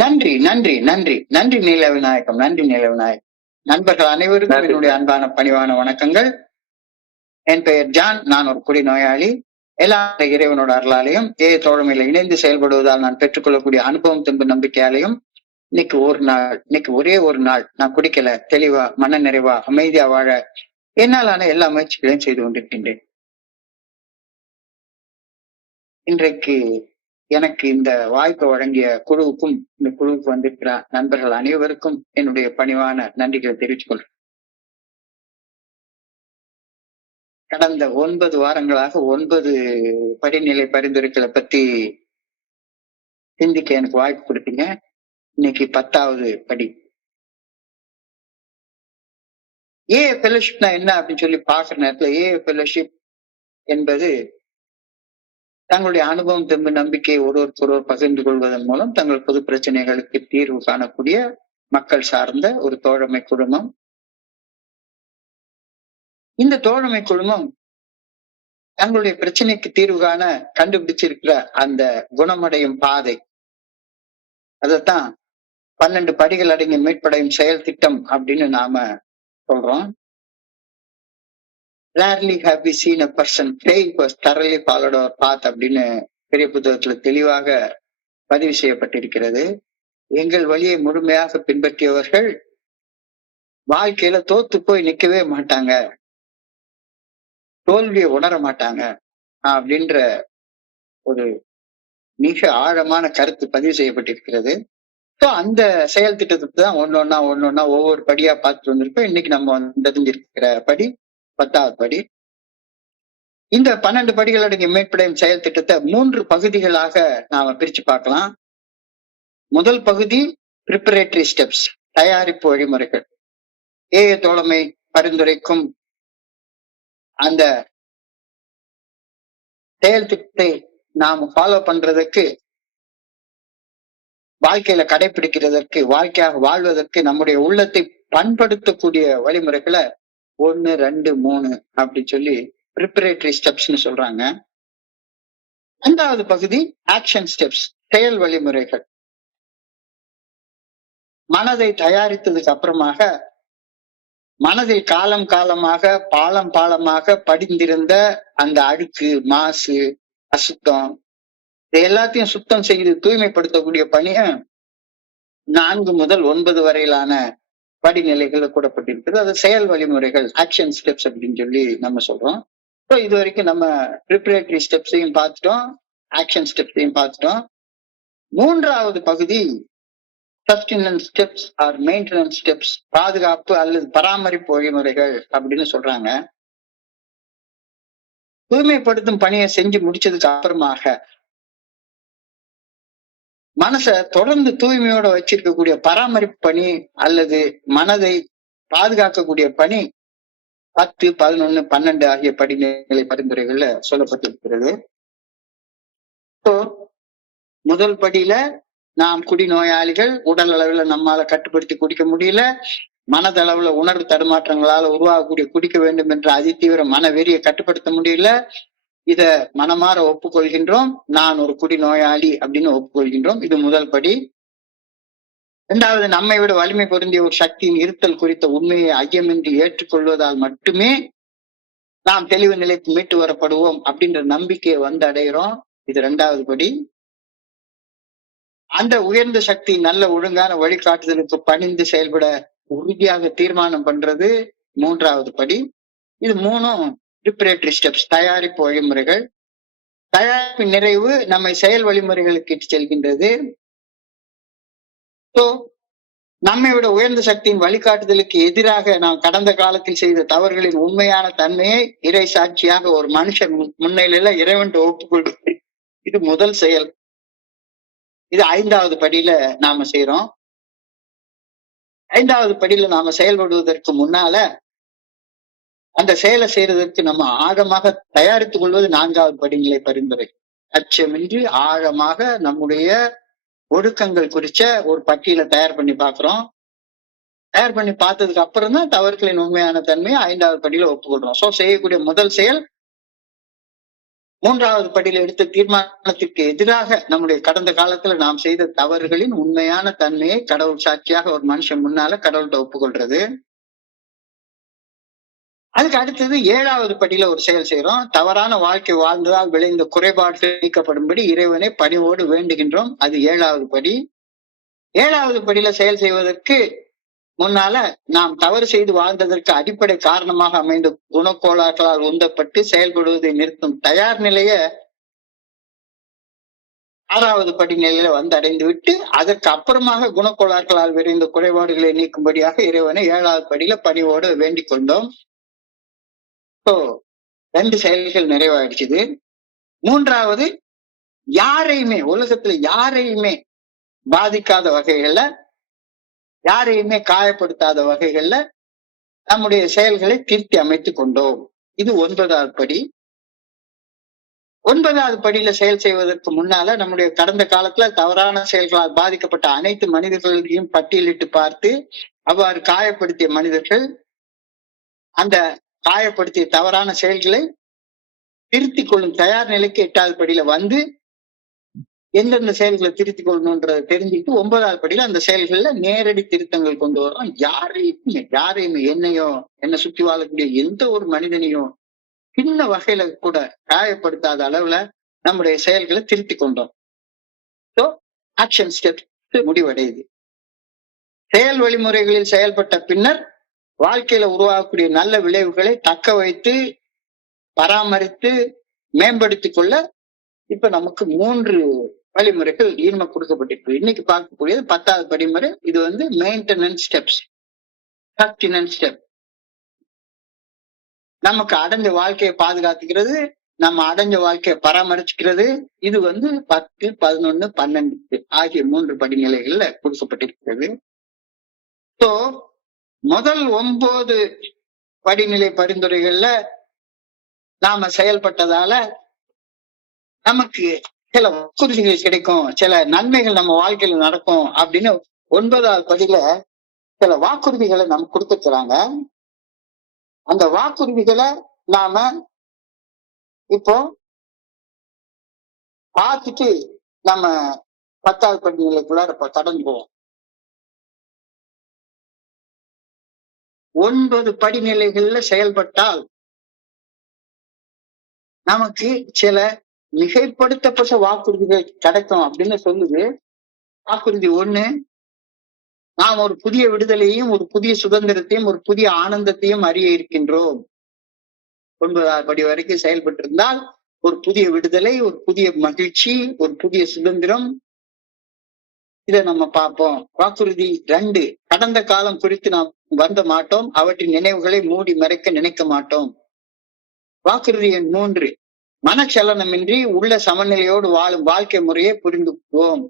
நன்றி, நன்றி, நன்றி, நன்றி நீலவிநாயகம், நன்றி நீலவிநாயகம். நண்பர்கள் அனைவருக்கும் நன்றி என்னுடைய சார். அன்பான பணிவான வணக்கங்கள். என் பெயர் ஜான். நான் ஒரு குடிநோயாளி. எல்லாம் இறைவனோட அருளாலையும் தோழமையில இணைந்து செயல்படுவதால் நான் பெற்றுக்கொள்ளக்கூடிய அனுபவம் துன்பு நம்பிக்கையாலையும் இன்னைக்கு ஒரே ஒரு நாள் நான் குடிக்கல, தெளிவா மன நிறைவா அமைதியா வாழ என்னாலான எல்லா முயற்சிகளையும் செய்து கொண்டிருக்கின்றேன். இன்றைக்கு எனக்கு இந்த வாய்ப்பை வழங்கிய குழுவுக்கும் இந்த குழுவுக்கு வந்திருக்கிற நண்பர்கள் அனைவருக்கும் என்னுடைய பணிவான நன்றிகளை தெரிவித்துக் கொள்றேன். கடந்த 9 வாரங்களாக 9 படிநிலை பரிந்துரைகளை பத்தி சிந்திக்க எனக்கு வாய்ப்பு கொடுத்தீங்க. இன்னைக்கு 10வது படி. ஃபெலோஷிப்னா என்ன அப்படின்னு சொல்லி பாக்குற நேரத்துல ஃபெலோஷிப் என்பது தங்களுடைய அனுபவம் தெம்பு நம்பிக்கையை ஒருவருக்கொருவர் பகிர்ந்து கொள்வதன் மூலம் தங்கள் பொது பிரச்சனைகளுக்கு தீர்வு காணக்கூடிய மக்கள் சார்ந்த ஒரு தோழமை குழுமம். இந்த தோழமை குழுமம் தங்களுடைய பிரச்சனைக்கு தீர்வு காண கண்டுபிடிச்சிருக்கிற அந்த குணமடையும் பாதை, அதத்தான் 12 படிகள் அடங்கிய மீட்படையும் செயல் திட்டம் அப்படின்னு நாம சொல்றோம். Rarely have we seen a person fail who has thoroughly followed our path அப்படின்னு பெரிய புத்தகத்துல தெளிவாக பதிவு செய்யப்பட்டிருக்கிறது. எங்கள் வழியை முழுமையாக பின்பற்றியவர்கள் வாழ்க்கையில தோத்து போய் நிக்கவே மாட்டாங்க, தோல்வியை உணர மாட்டாங்க அப்படின்ற ஒரு மிக ஆழமான கருத்து பதிவு செய்யப்பட்டிருக்கிறது. அந்த செயல் திட்டத்துக்கு தான் ஒன்னொன்னா ஒவ்வொரு படியா பார்த்துட்டு வந்திருக்கோம். இன்னைக்கு நம்ம தெரிஞ்சிருக்கிற படி 10வது படி. இந்த 12 படிகள் அடங்கிய மீட்படையும் செயல் திட்டத்தை 3 பகுதிகளாக நாம பிரிச்சு பார்க்கலாம். முதல் பகுதி ப்ரிப்பரேட்டரி ஸ்டெப்ஸ், தயாரிப்பு வழிமுறைகள். தோழமை பரிந்துரைக்கும் அந்த செயல் திட்டத்தை நாம ஃபாலோ பண்றதுக்கு, வாழ்க்கையில கடைபிடிக்கிறதற்கு, வாழ்க்கையாக வாழ்வதற்கு நம்முடைய உள்ளத்தை பண்படுத்தக்கூடிய வழிமுறைகளை 1, 2, 3 அப்படி சொல்லி ப்ரிப்பரேட்டரி ஸ்டெப்ஸ்னு சொல்றாங்க. 2வது பகுதி ஆக்ஷன் ஸ்டெப்ஸ், செயல் வழிமுறைகள். மனதை தயாரித்ததுக்கு அப்புறமாக மனதில் காலம் காலமாக பாலமாக படிந்திருந்த அந்த அழுக்கு, மாசு, அசுத்தம், இது எல்லாத்தையும் சுத்தம் செய்து தூய்மைப்படுத்தக்கூடிய பணியை 4 முதல் 9 வரையிலான படிநிலைகள் கூடப்பட்டிருக்கிறது. அது செயல் வழிமுறைகள், ஆக்ஷன் ஸ்டெப்ஸ் அப்படின்னு சொல்லி நம்ம சொல்றோம். இது வரைக்கும் நம்ம ப்ரிப்பரேட்டரி ஸ்டெப்ஸையும் பார்த்துட்டோம், ஆக்ஷன் ஸ்டெப்ஸையும் பார்த்துட்டோம். 3வது பகுதி sustenance steps R maintenance steps, பாதுகாப்பு அல்லது பராமரிப்பு வழிமுறைகள் அப்படின்னு சொல்றாங்க. தூய்மைப்படுத்தும் பணியை செஞ்சு முடிச்சதுக்கு அப்புறமாக மனசை தொடர்ந்து தூய்மையோட வச்சிருக்கக்கூடிய பராமரிப்பு பணி அல்லது மனதை பாதுகாக்கக்கூடிய பணி 10, 11, 12 ஆகிய படிநிலை பரிந்துரைகள்ல சொல்லப்பட்டிருக்கிறது. முதல் படியில நாம் குடிநோயாளிகள், உடல் அளவுல நம்மால கட்டுப்படுத்தி குடிக்க முடியல, மனதளவுல உணர்வு தடுமாற்றங்களால உருவாகக்கூடிய குடிக்க வேண்டும் என்ற அதிதீவிர மனவெறியை கட்டுப்படுத்த முடியல. இத மனமாற ஒப்புக்கொள்கின்றோம், நான் ஒரு குடிநோயாளி அப்படின்னு ஒப்புக்கொள்கின்றோம். இது முதல் படி. 2வது, நம்மை விட வலிமை பொருந்திய ஒரு சக்தியின் இருத்தல் குறித்த உண்மையை ஐயமின்றி ஏற்றுக்கொள்வதால் மட்டுமே நாம் தெளிவு நிலைக்கு மீட்டு வரப்படுவோம் அப்படின்ற நம்பிக்கையை அடைகிறோம். இது 2வது படி. அந்த உயர்ந்த சக்தி நல்ல ஒழுங்கான வழிகாட்டுதலுக்கு பணிந்து செயல்பட உறுதியாக தீர்மானம் பண்றது 3வது படி. இது 3ம் ப்ரிப்பரேட்டரி ஸ்டெப்ஸ், தயாரிப்பு வழிமுறைகள். தயாரிப்பு நிறைவு நம்மை செயல் வழிமுறைகளுக்கு இட்டு செல்கின்றது. நம்மை விட உயர்ந்த சக்தியின் வழிகாட்டுதலுக்கு எதிராக நாம் கடந்த காலத்தில் செய்த தவறுகளின் உண்மையான தன்மையை இறை சாட்சியாக ஒரு மனுஷன் முன்னிலையில இறைவன் ஒப்புக்கொள்வது. இது முதல் செயல். இது 5வது படியில நாம செய்யறோம். 5வது படியில நாம செயல்படுவதற்கு முன்னால அந்த செயலை செய்யறதற்கு நம்ம ஆழமாக தயாரித்துக் கொள்வது 4வது படிநிலை பரிந்துரை. அச்சமின்றி ஆழமாக நம்முடைய ஒழுக்கங்கள் குறிச்ச ஒரு பட்டியலை தயார் பண்ணி பாக்குறோம். தயார் பண்ணி பார்த்ததுக்கு அப்புறம் தான் தவறுகளின் உண்மையான தன்மையை 5வது படியில ஒப்புக்கொள்றோம். செய்யக்கூடிய முதல் செயல் மூன்றாவது படியில் எடுத்த தீர்மானத்திற்கு எதிராக நம்முடைய கடந்த காலத்துல நாம் செய்த தவறுகளின் உண்மையான தன்மையை கடவுள் சாட்சியாக ஒரு மனுஷன் முன்னால கடவுள்கிட்ட ஒப்புக்கொள்றது. அதுக்கு அடுத்தது 7வது படியில ஒரு செயல் செய்யறோம். தவறான வாழ்க்கை வாழ்ந்ததால் விளைந்த குறைபாடுகள் நீக்கப்படும்படி இறைவனை பணிவோடு வேண்டுகின்றோம். அது 7வது படி. 7வது படியில செயல் செய்வதற்கு முன்னால நாம் தவறு செய்து வாழ்ந்ததற்கு அடிப்படை காரணமாக அமைந்த குணக்கோளாறுகளால் உந்தப்பட்டு செயல்படுவதை நிறுத்தும் தயார் நிலைய 6வது படி நிலையில வந்து அடைந்து விட்டு அதற்கு அப்புறமாக குணக்கோளாறுகளால் விரைந்த குறைபாடுகளை நீக்கும்படியாக இறைவனை 7வது படியில பணிவோடு வேண்டிக் கொண்டோம். 2 செயல்கள் நிறைவாயிடுச்சு. 3வது, யாரையுமே உலகத்துல யாரையுமே பாதிக்காத வகைகள்ல, யாரையுமே காயப்படுத்தாத வகைகள்ல நம்முடைய செயல்களை திருத்தி அமைத்துக் கொண்டோம். இது 9வது படி. 9வது படியில செயல் செய்வதற்கு முன்னால நம்முடைய கடந்த காலத்துல தவறான செயல்களால் பாதிக்கப்பட்ட அனைத்து மனிதர்களையும் பட்டியலிட்டு பார்த்து அவ்வாறு காயப்படுத்திய மனிதர்கள் அந்த காயப்படுத்திய தவறான செயல்களை திருத்திக் கொள்ளும் தயார் நிலைக்கு 8வது படியில வந்து எந்தெந்த செயல்களை திருத்திக் கொள்ளணும்ன்றதை தெரிஞ்சுக்கிட்டு 9வது படியில அந்த செயல்கள்ல நேரடி திருத்தங்கள் கொண்டு வரோம். யாரையுமே என்னையோ என்னை சுற்றி வாழக்கூடிய எந்த ஒரு மனிதனையும் சின்ன வகையில கூட காயப்படுத்தாத அளவுல நம்முடைய செயல்களை திருத்தி கொண்டோம். ஆக்ஷன் ஸ்டெப் முடிவடையுது. செயல் வழிமுறைகளில் செயல்பட்ட பின்னர் வாழ்க்கையில உருவாகக்கூடிய நல்ல விளைவுகளை தக்க வைத்து பராமரித்து மேம்படுத்திக் கொள்ள இப்ப நமக்கு 3 வழிமுறைகள் ஈர்மை கொடுக்கப்பட்டிருக்கு. இன்னைக்கு பார்க்கக்கூடியது 10வது படிமுறை. இது மெயின்டெனன்ஸ் ஸ்டெப்ஸ், சஸ்டெனன்ஸ் ஸ்டெப். நமக்கு அடைஞ்ச வாழ்க்கையை பாதுகாத்துக்கிறது, நம்ம அடைஞ்ச வாழ்க்கையை பராமரிச்சுக்கிறது. இது 10, 11, 12 ஆகிய 3 படிநிலைகள்ல கொடுக்கப்பட்டிருக்கிறது. முதல் 9 படிநிலை பரிந்துரைகள்ல நாம செயல்பட்டதால நமக்கு சில வாக்குறுதிகள் கிடைக்கும், சில நன்மைகள் நம்ம வாழ்க்கையில நடக்கும் அப்படின்னு 9வது படியில சில வாக்குறுதிகளை நம்ம கொடுத்துக்கிறாங்க. அந்த வாக்குறுதிகளை நாம இப்போ பார்த்துட்டு நம்ம 10வது படிநிலைக்குள்ள கடந்து போவோம். 9 படிநிலைகள்ல செயல்பட்டால் நமக்கு சில மிகைப்படுத்தப்பட்ட வாக்குறுதிகள் கிடைக்கும் அப்படின்னு சொல்லுது. வாக்குறுதி 1, நாம் ஒரு புதிய விடுதலையும் ஒரு புதிய சுதந்திரத்தையும் ஒரு புதிய ஆனந்தத்தையும் அறிய இருக்கின்றோம். 9வது படி வரைக்கும் செயல்பட்டு இருந்தால் ஒரு புதிய விடுதலை, ஒரு புதிய மகிழ்ச்சி, ஒரு புதிய சுதந்திரம், இதை நம்ம பார்ப்போம். வாக்குறுதி 2, கடந்த காலம் குறித்து நாம் வருந்த மாட்டோம், அவற்றின் நினைவுகளை மூடி மறைக்க நினைக்க மாட்டோம். வாக்குறுதி எண் 3, மனச்சலனமின்றி உள்ள சமநிலையோடு வாழும் வாழ்க்கை முறையை புரிந்து கொள்வோம்.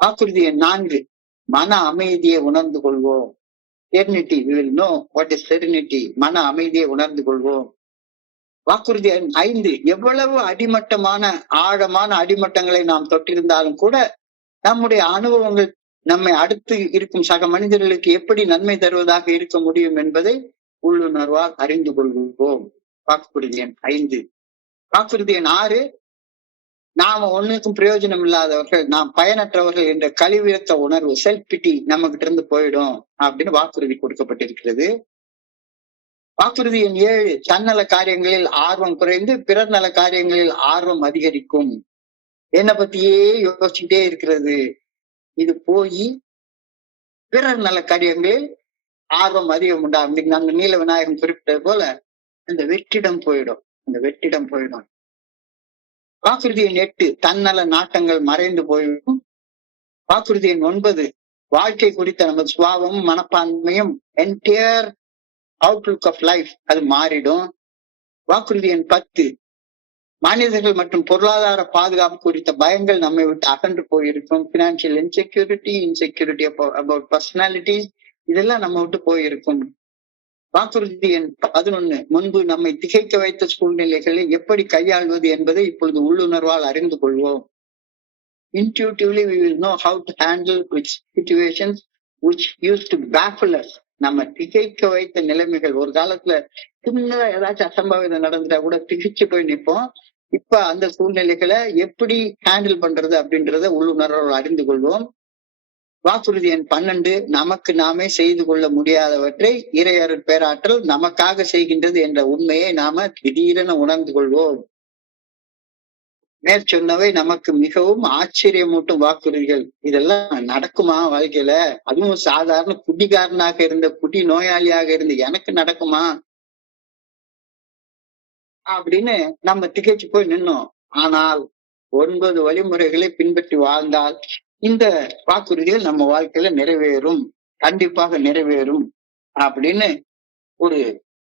வாக்குறுதி எண் 4, மன அமைதியை உணர்ந்து கொள்வோம். serenity, we will know what is serenity. மன அமைதியை உணர்ந்து கொள்வோம். வாக்குறுதி எண் 5, எவ்வளவு அடிமட்டமான ஆழமான அடிமட்டங்களை நாம் தொட்டிருந்தாலும் கூட நம்முடைய அனுபவங்கள் நம்மை அடுத்து இருக்கும் சக மனிதர்களுக்கு எப்படி நன்மை தருவதாக இருக்க முடியும் என்பதை உள்ளுணர்வால் அறிந்து கொள்வோம். வாக்குறுதி எண் 5. வாக்குறுதி எண் 6, நாம ஒண்ணுக்கும் பிரயோஜனம் இல்லாதவர்கள், நாம் பயனற்றவர்கள் என்ற கழிவிறக்க உணர்வு, செல்ஃப் பிட்டி நம்ம கிட்ட இருந்து போயிடும் அப்படின்னு வாக்குறுதி கொடுக்கப்பட்டிருக்கிறது. வாக்குறுதி எண் 7, தன்னல காரியங்களில் ஆர்வம் குறைந்து பிறர் நல காரியங்களில் ஆர்வம் அதிகரிக்கும். என்னை பத்தியே யோசிச்சுட்டே இருக்கிறது, இது போய் பிறர் நல காரியங்களில் ஆர்வம் அதிகம் உண்டா. இன்னைக்கு நாங்க நீல விநாயகம் குறிப்பிட்டது போல அந்த வெற்றிடம் போயிடும். வாக்குறுதி எண் 8, தன்னல நாட்டங்கள் மறைந்து போய்விடும். வாக்குறுதி எண் 9, வாழ்க்கை குறித்த நமது சுபாவமும் மனப்பான்மையும் என்டையர் அவுட்லுக் ஆஃப் லைஃப் அது மாறிடும். வாக்குறுதி எண் 10, மனிதர்கள் மற்றும் பொருளாதார பாதுகாப்பு குறித்த பயங்கள் நம்மை விட்டு அகன்று போயிருக்கும். பினான்சியல் இன்செக்யூரிட்டி அபவுட் பர்சனாலிட்டிஸ், இதெல்லாம் நம்ம விட்டு போயிருக்கும். வாக்குறுதி எண் 11, முன்பு நம்மை திகைக்க வைத்த சூழ்நிலைகளை எப்படி கையாள்வது என்பதை இப்பொழுது உள்ளுணர்வால் அறிந்து கொள்வோம். Intuitively we will know how to handle which situations which used to baffle us நம்ம திகைக்க வைத்த நிலைமைகள். ஒரு காலத்துல சின்னதா ஏதாச்சும் அசம்பாவிதம் நடந்துட்டா கூட திகைச்சு போய் நிற்போம். இப்ப அந்த சூழ்நிலைகளை எப்படி ஹேண்டில் பண்றது அப்படின்றத உள்ளுணர்வோடு அறிந்து கொள்வோம். வாக்குறுதி எண் 12, நமக்கு நாமே செய்து கொள்ள முடியாதவற்றை இறையருட் பேராற்றல் நமக்காக செய்கின்றது என்ற உண்மையை நாம திடீரென உணர்ந்து கொள்வோம். மேற்சொன்னவை நமக்கு மிகவும் ஆச்சரியமூட்டும் வாக்குறுதிகள். இதெல்லாம் நடக்குமா வாழ்க்கையில? அதுவும் சாதாரண குடிகாரனாக இருந்த, குடி நோயாளியாக இருந்த எனக்கு நடக்குமா அப்படின்னு நம்ம திகைச்சு போய் நின்னோம். ஆனால் 9 வழிமுறைகளை பின்பற்றி வாழ்ந்தால் இந்த வாக்குறுதிகள் நம்ம வாழ்க்கையில நிறைவேறும், கண்டிப்பாக நிறைவேறும் அப்படின்னு ஒரு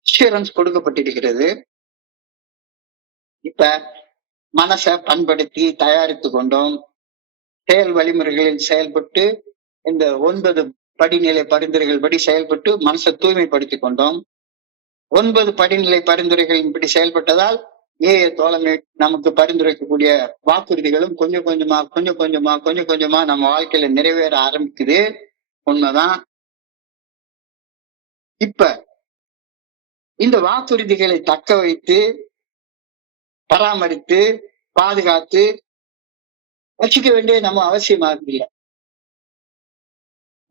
அஷூரன்ஸ் கொடுக்கப்பட்டிருக்கிறது. இப்ப மனசை பண்படுத்தி தயாரித்து கொண்டோம். செயல் வழிமுறைகளில் செயல்பட்டு இந்த 9 படிநிலை பரிந்துரைகள் படி செயல்பட்டு மனசை தூய்மைப்படுத்தி கொண்டோம். 9 படிநிலை பரிந்துரைகளின்படி செயல்பட்டதால் தோழமை நமக்கு பரிந்துரைக்கக்கூடிய வாக்குறுதிகளும் கொஞ்சம் கொஞ்சமா நம்ம வாழ்க்கையில நிறைவேற ஆரம்பிக்குது. உண்மைதான். இப்ப இந்த வாக்குறுதிகளை தக்க வைத்து பராமரித்து பாதுகாத்து வச்சுக்க வேண்டிய நம்ம அவசியமாக இல்லை.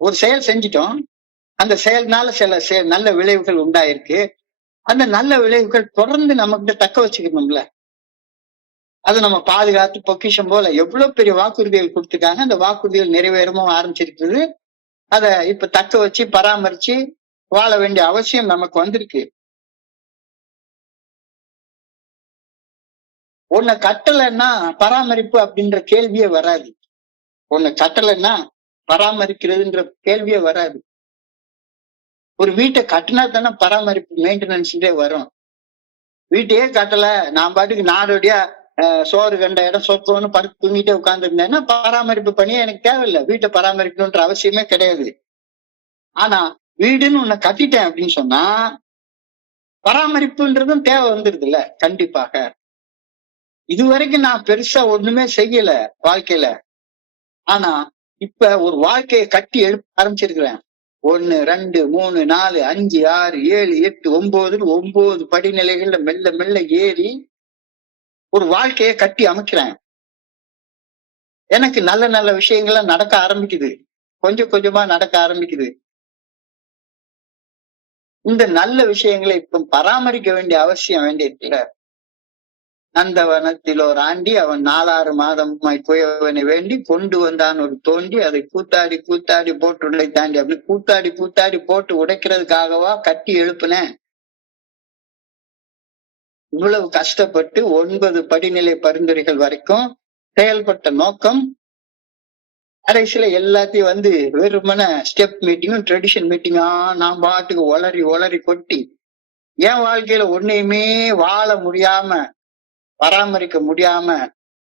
ஒரு செயல் செஞ்சிட்டோம், அந்த செயல்னால சில நல்ல விளைவுகள் உண்டாயிருக்கு. அந்த நல்ல விளைவுகள் தொடர்ந்து நமக்கு தக்க வச்சுக்கணும்ல. அதை நம்ம பாதுகாத்து பொக்கிஷம் போல எவ்வளவு பெரிய வாக்குறுதிகள் கொடுத்துருக்காங்க, அந்த வாக்குறுதிகள் நிறைவேறவும் ஆரம்பிச்சிருக்குது. அதை இப்ப தக்க வச்சு பராமரிச்சு வாழ வேண்டிய அவசியம் நமக்கு வந்திருக்கு. உன்னை கட்டலைன்னா பராமரிப்பு அப்படின்ற கேள்வியே வராது. உன்னை கட்டலைன்னா பராமரிக்கிறதுன்ற கேள்வியே வராது. ஒரு வீட்டை கட்டினா தானே பராமரிப்பு மெயின்டெனன்ஸ்டே வரும். வீட்டையே கட்டல, நான் பாட்டுக்கு நாடோடியா சோறு கண்ட இடம் சொத்தோன்னு படுத்து தூங்கிட்டே உட்கார்ந்து இருந்தேன்னா பராமரிப்பு பண்ணியே எனக்கு தேவையில்லை. வீட்டை பராமரிக்கணும்ன்ற அவசியமே கிடையாது. ஆனா வீடுன்னு உன்னை கட்டிட்டேன் அப்படின்னு சொன்னா பராமரிப்புன்றதும் தேவை வந்துருது இல்ல. கண்டிப்பாக. இதுவரைக்கும் நான் பெருசா ஒண்ணுமே செய்யல வாழ்க்கையில. ஆனா இப்ப ஒரு வாழ்க்கையை கட்டி எழுப்ப ஆரம்பிச்சிருக்கிறேன். 1, 2, 3, 4, 5, 6, 7, 8, 9 படிநிலைகள்ல மெல்ல மெல்ல ஏறி ஒரு வாழ்க்கையை கட்டி அமைக்கிறேன். எனக்கு நல்ல நல்ல விஷயங்கள்லாம் நடக்க ஆரம்பிக்குது. கொஞ்சம் கொஞ்சமா நடக்க ஆரம்பிக்குது. இந்த நல்ல விஷயங்களை இப்ப பராமரிக்க வேண்டிய அவசியம் வேண்டியதில்ல. நந்தவனத்தில் ஆண்டி அவன் 4 மாதமாய் குயவனை வேண்டி கொண்டு வந்தான் ஒரு தோண்டி, அதை கூத்தாடி போட்டு தாண்டி அப்படி கூத்தாடி போட்டு உடைக்கிறதுக்காகவா கட்டி எழுப்புனேன். இவ்வளவு கஷ்டப்பட்டு 9 படிநிலை பரிந்துரைகள் வரைக்கும் செயல்பட்ட நோக்கம் கடைசியில எல்லாத்தையும் வெறுமன ஸ்டெப் மீட்டிங்கும் ட்ரெடிஷன் மீட்டிங்கா நான் பாட்டுக்கு ஒளரி கொட்டி என் வாழ்க்கையில ஒன்னையுமே வாழ முடியாம பராமரிக்க முடியாம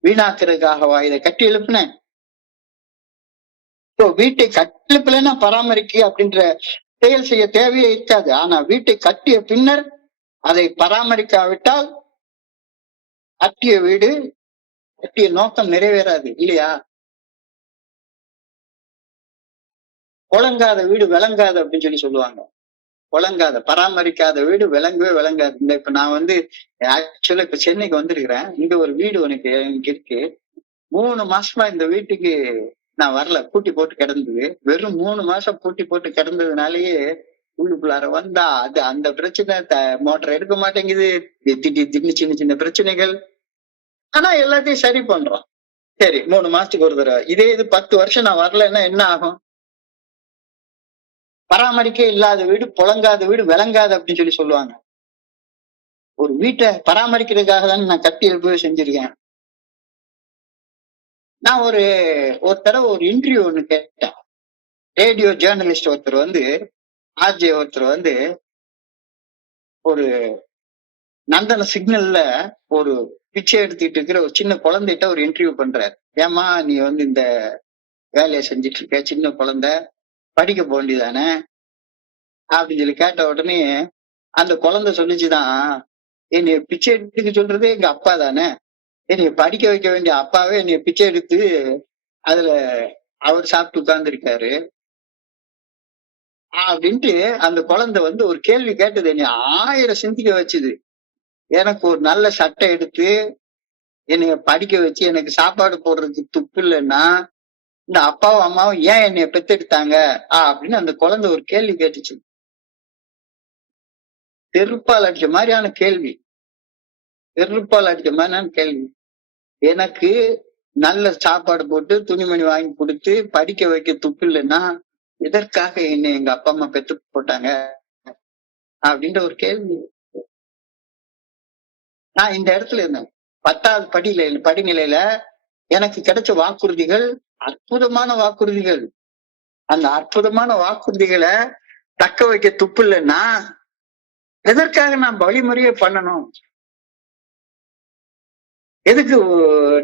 வீணாக்குறதுக்காகவா இதை கட்டி எழுப்புனேன். வீட்டை கட்டி எழுப்பலன்னா பராமரிக்க அப்படின்ற செயல் செய்ய தேவையே இருக்காது. ஆனா வீட்டை கட்டிய பின்னர் அதை பராமரிக்காவிட்டால் கட்டிய வீடு கட்டிய நோக்கம் நிறைவேறாது இல்லையா? ஒழங்காத வீடு விளங்காது அப்படின்னு சொல்லுவாங்க. ஒழங்காத பராமரிக்காத வீடு விளங்கவே விளங்காது. இந்த இப்ப நான் ஆக்சுவலா இப்ப சென்னைக்கு வந்திருக்கிறேன். இங்க ஒரு வீடு உனக்கு இருக்கு. 3 மாசமா இந்த வீட்டுக்கு நான் வரல, பூட்டி போட்டு கிடந்தது. வெறும் 3 மாசம் பூட்டி போட்டு கிடந்ததுனாலயே உள்ளுக்குள்ளார வந்தா அது அந்த பிரச்சனை, மோட்டர் எடுக்க மாட்டேங்குது, திடீர்னு சின்ன பிரச்சனைகள். ஆனா எல்லாத்தையும் சரி பண்றோம். சரி 3 மாசத்துக்கு ஒரு தடவை. இதே இது 10 வருஷம் நான் வரலன்னா என்ன ஆகும்? பராமரிக்க இல்லாத வீடு, புழங்காத வீடு, விளங்காது அப்படின்னு சொல்லுவாங்க. ஒரு வீட்டை பராமரிக்கிறதுக்காக தானே நான் கட்டி எழுப்பவே செஞ்சிருக்கேன். நான் ஒரு தடவை ஒரு இன்டர்வியூ ஒண்ணு கேட்டேன். ரேடியோ ஜேர்னலிஸ்ட் ஒருத்தர் ஆர்ஜே ஒருத்தர் ஒரு நந்தன சிக்னல்ல ஒரு பிச்சை எடுத்துட்டு இருக்கிற ஒரு சின்ன குழந்தைகிட்ட ஒரு இன்டர்வியூ பண்றாரு. ஏமா நீ இந்த வேலையை செஞ்சிட்டு இருக்க, சின்ன குழந்தை படிக்க போண்டிதானே அப்படின்னு கேட்ட உடனே அந்த குழந்தை சொல்லிச்சுதான், என்னைய பிச்சை எடுத்துக்க சொல்றதே எங்க அப்பா தானே, என்னைய படிக்க வைக்க வேண்டிய அப்பாவே என்னைய பிச்சை எடுத்து அதுல அவர் சாப்பிட்டு உட்கார்ந்து இருக்காரு. அப்படின்ட்டு அந்த குழந்தை வந்து ஒரு கேள்வி கேட்டது, என்னை 1000 சிந்திக்க வச்சுது. எனக்கு ஒரு நல்ல சட்டை எடுத்து என்னைய படிக்க வச்சு எனக்கு சாப்பாடு போடுறதுக்கு துப்பு இல்லைன்னா இந்த அப்பாவும் அம்மாவும் ஏன் என்னைய பெத்தெடுத்தாங்க அப்படின்னு அந்த குழந்தை ஒரு கேள்வி கேட்டுச்சு. செருப்பால் அடிச்ச மாதிரியான கேள்வி. செருப்பால் அடிச்ச மாதிரியான கேள்வி. எனக்கு நல்ல சாப்பாடு போட்டு துணிமணி வாங்கி கொடுத்து படிக்க வைக்க துப்பு இல்லைன்னா எதற்காக என்னை எங்க அப்பா அம்மா பெத்து போட்டாங்க அப்படின்ற ஒரு கேள்வி. நான் இந்த இடத்துல இருந்தேன். 10வது படிநிலையில எனக்கு கிடைச்ச வாக்குறுதிகள் அற்புதமான வாக்குறுதிகள். அந்த அற்புதமான வாக்குறுதிகளை தக்க வைக்க துப்பு இல்லைன்னா எதற்காக நான் வழிமுறையே பண்ணணும்? எதுக்கு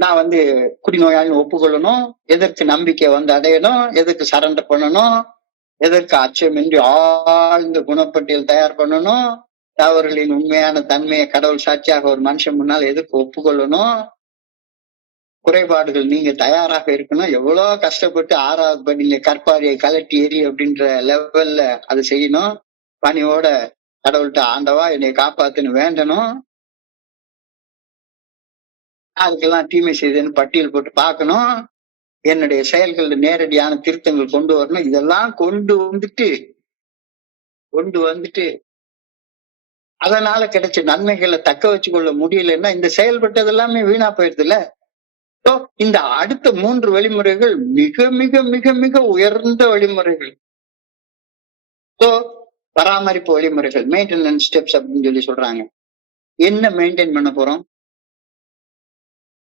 நான் வந்து குடிநோயாளின்னு ஒப்புக்கொள்ளணும்? எதற்கு நம்பிக்கை வந்து அடையணும்? எதற்கு சரண்டர் பண்ணணும்? எதற்கு அச்சமின்றி ஆழ்ந்த குணப்பட்டியல் தயார் பண்ணணும்? அவர்களின் உண்மையான தன்மையை கடவுள் சாட்சியாக ஒரு மனுஷன் முன்னால் எதுக்கு ஒப்புக்கொள்ளணும்? குறைபாடுகள் நீங்க தயாராக இருக்கணும். எவ்வளவு கஷ்டப்பட்டு 6வது படியில கற்பாரியை கலட்டி எறி அப்படின்ற லெவல்ல அதை செய்யணும். பணியோட கடவுள்கிட்ட ஆண்டவா என்னை காப்பாத்துன்னு வேண்டணும். அதுக்கெல்லாம் தீமை செய்தேன்னு பட்டியல் போட்டு பார்க்கணும். என்னுடைய செயல்கள்ல நேரடியான திருத்தங்கள் கொண்டு வரணும். இதெல்லாம் கொண்டு வந்துட்டு அதனால கிடைச்ச நன்மைகளை தக்க வச்சு கொள்ள முடியலன்னா இந்த செயல்பட்டது எல்லாமே வீணா போயிடுதுல்ல. இந்த அடுத்த 3 வழிமுறைகள் மிக மிக மிக மிக உயர்ந்த வழிமுறைகள். பராமரிப்பு வழிமுறைகள், மெயின்டெனன்ஸ் ஸ்டெப்ஸ் அப்படின்னு சொல்லி சொல்றாங்க. என்ன மெயின்டைன் பண்ண போறோம்?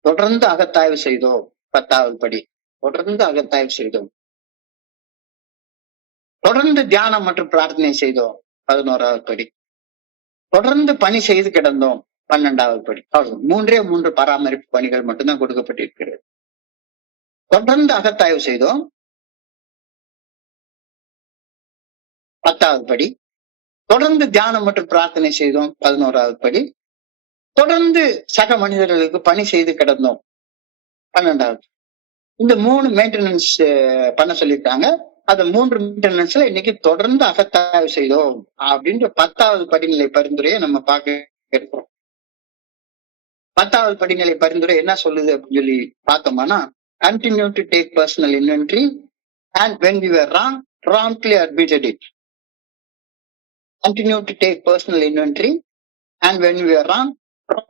தொடர்ந்து அகத்தாய்வு செய்தோம். 10வது படி. தொடர்ந்து அகத்தாய்வு செய்தோம். தொடர்ந்து தியானம் மற்றும் பிரார்த்தனை செய்தோம். 11வது படி. தொடர்ந்து பணி செய்து கிடந்தோம். 12வது படி. 3 பராமரிப்பு பணிகள் மட்டும்தான் கொடுக்கப்பட்டிருக்கிறது. தொடர்ந்து அகத்தாய்வு செய்தோம். 10வது படி. தொடர்ந்து தியானம் மற்றும் பிரார்த்தனை செய்தோம். 11வது படி. தொடர்ந்து சக மனிதர்களுக்கு பணி செய்து கிடந்தோம். 12வது. இந்த 3 மெயின்டெனன்ஸ் பண்ண சொல்லியிருக்காங்க. அந்த 3 மெயின்டெனன்ஸ்ல இன்னைக்கு தொடர்ந்து அகத்தாய்வு செய்தோம் அப்படின்ற 10வது படிநிலை பரிந்துரையை நம்ம பார்க்க இருக்கிறோம். 10வது படிநிலை பரிந்துரை என்ன சொல்லுது அப்படின்னு சொல்லி பார்த்தோம்னா, continue to take personal inventory and when we were wrong, promptly admitted it. Continue to take personal inventory and when we were wrong,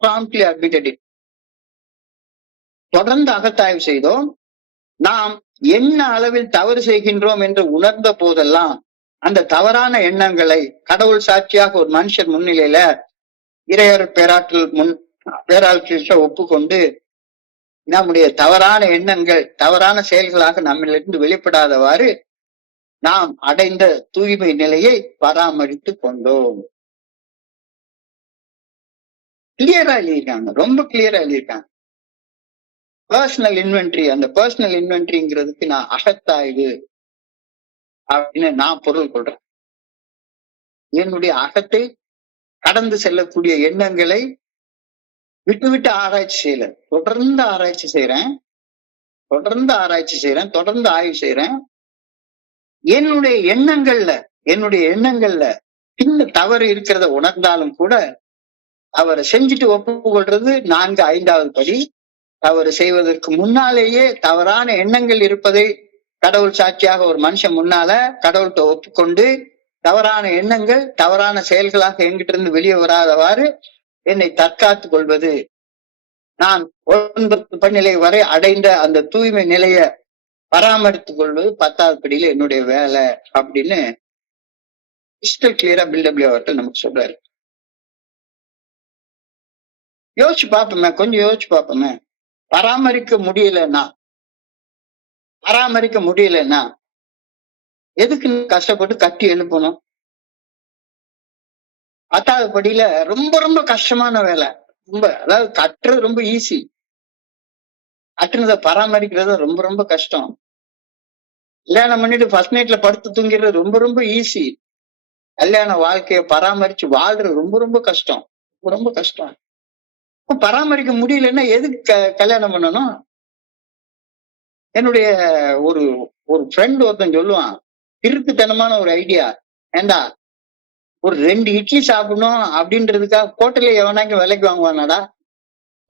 promptly admitted it. தொடர்ந்து அகத்தாய்வு செய்தோம். நாம் என்ன அளவில் தவறு செய்கின்றோம் என்று உணர்ந்த போதெல்லாம் அந்த தவறான எண்ணங்களை கடவுள் சாட்சியாக ஒரு மனுஷன் முன்னிலையில இறையர் பேராற்றல் ஒப்புக்கொண்டு நம்முடைய தவறான எண்ணங்கள் தவறான செயல்களாக நம்மிலிருந்து வெளிப்படாதவாறு நாம் அடைந்த தூய்மை நிலையை பராமரித்து கொண்டோம். கிளியரா எழுதியிருக்காங்க. ரொம்ப கிளியரா எழுதியிருக்காங்க. Personal inventory. அந்த பர்சனல் இன்வென்ட்ரிங்கிறதுக்கு நான் அகத்தாய்வு அப்படின்னு நான் பொருள் கொள்றேன். என்னுடைய அகத்தை கடந்து செல்லக்கூடிய எண்ணங்களை விட்டு ஆராய்ச்சி செய்யல. தொடர்ந்து ஆராய்ச்சி செய்யறேன். தொடர்ந்து ஆய்வு செய்யறேன். என்னுடைய எண்ணங்கள்ல சின்ன தவறு இருக்கிறத உணர்ந்தாலும் கூட அவரை செஞ்சுட்டு ஒப்புக்கொள்றது 4, 5வது படி. தவறு செய்வதற்கு முன்னாலேயே தவறான எண்ணங்கள் இருப்பதை கடவுள் சாட்சியாக ஒரு மனுஷன் முன்னால கடவுள்கிட்ட ஒப்புக்கொண்டு தவறான எண்ணங்கள் தவறான செயல்களாக எங்கிட்ட இருந்து வெளியே வராதவாறு என்னை தற்காத்துக் கொள்வது. நான் 9 படிநிலை வரை அடைந்த அந்த தூய்மை நிலைய பராமரித்துக் கொள்வது 10வது படியில என்னுடைய வேலை அப்படின்னு கிறிஸ்டல் கிளியரா பில்டபிள்யூ அவர்கள் நமக்கு சொல்றாரு. யோசிச்சு பார்ப்போமே. பராமரிக்க முடியலன்னா எதுக்கு கஷ்டப்பட்டு கட்டி எழுப்பணும்? 10வது படியில ரொம்ப ரொம்ப கஷ்டமான வேலை. அதாவது கட்டுறது ரொம்ப ஈஸி, கட்டுனதை பராமரிக்கிறது ரொம்ப ரொம்ப கஷ்டம். கல்யாணம் பண்ணிட்டு ஃபர்ஸ்ட் நைட்ல படுத்து தூங்கிடுறது ரொம்ப ரொம்ப ஈஸி. கல்யாண வாழ்க்கைய பராமரிச்சு வாழ்றது ரொம்ப ரொம்ப கஷ்டம். பராமரிக்க முடியலன்னா எதுக்கு கல்யாணம் பண்ணணும்? என்னுடைய ஒரு ஃப்ரெண்ட் ஒருத்தன் சொல்லுவான், திருட்டுத்தனமான ஒரு ஐடியா. ஏண்டா ஒரு 2 இட்லி சாப்பிடணும் அப்படின்றதுக்காக ஹோட்டல்ல எவனாங்க விலைக்கு வாங்குவானாடா?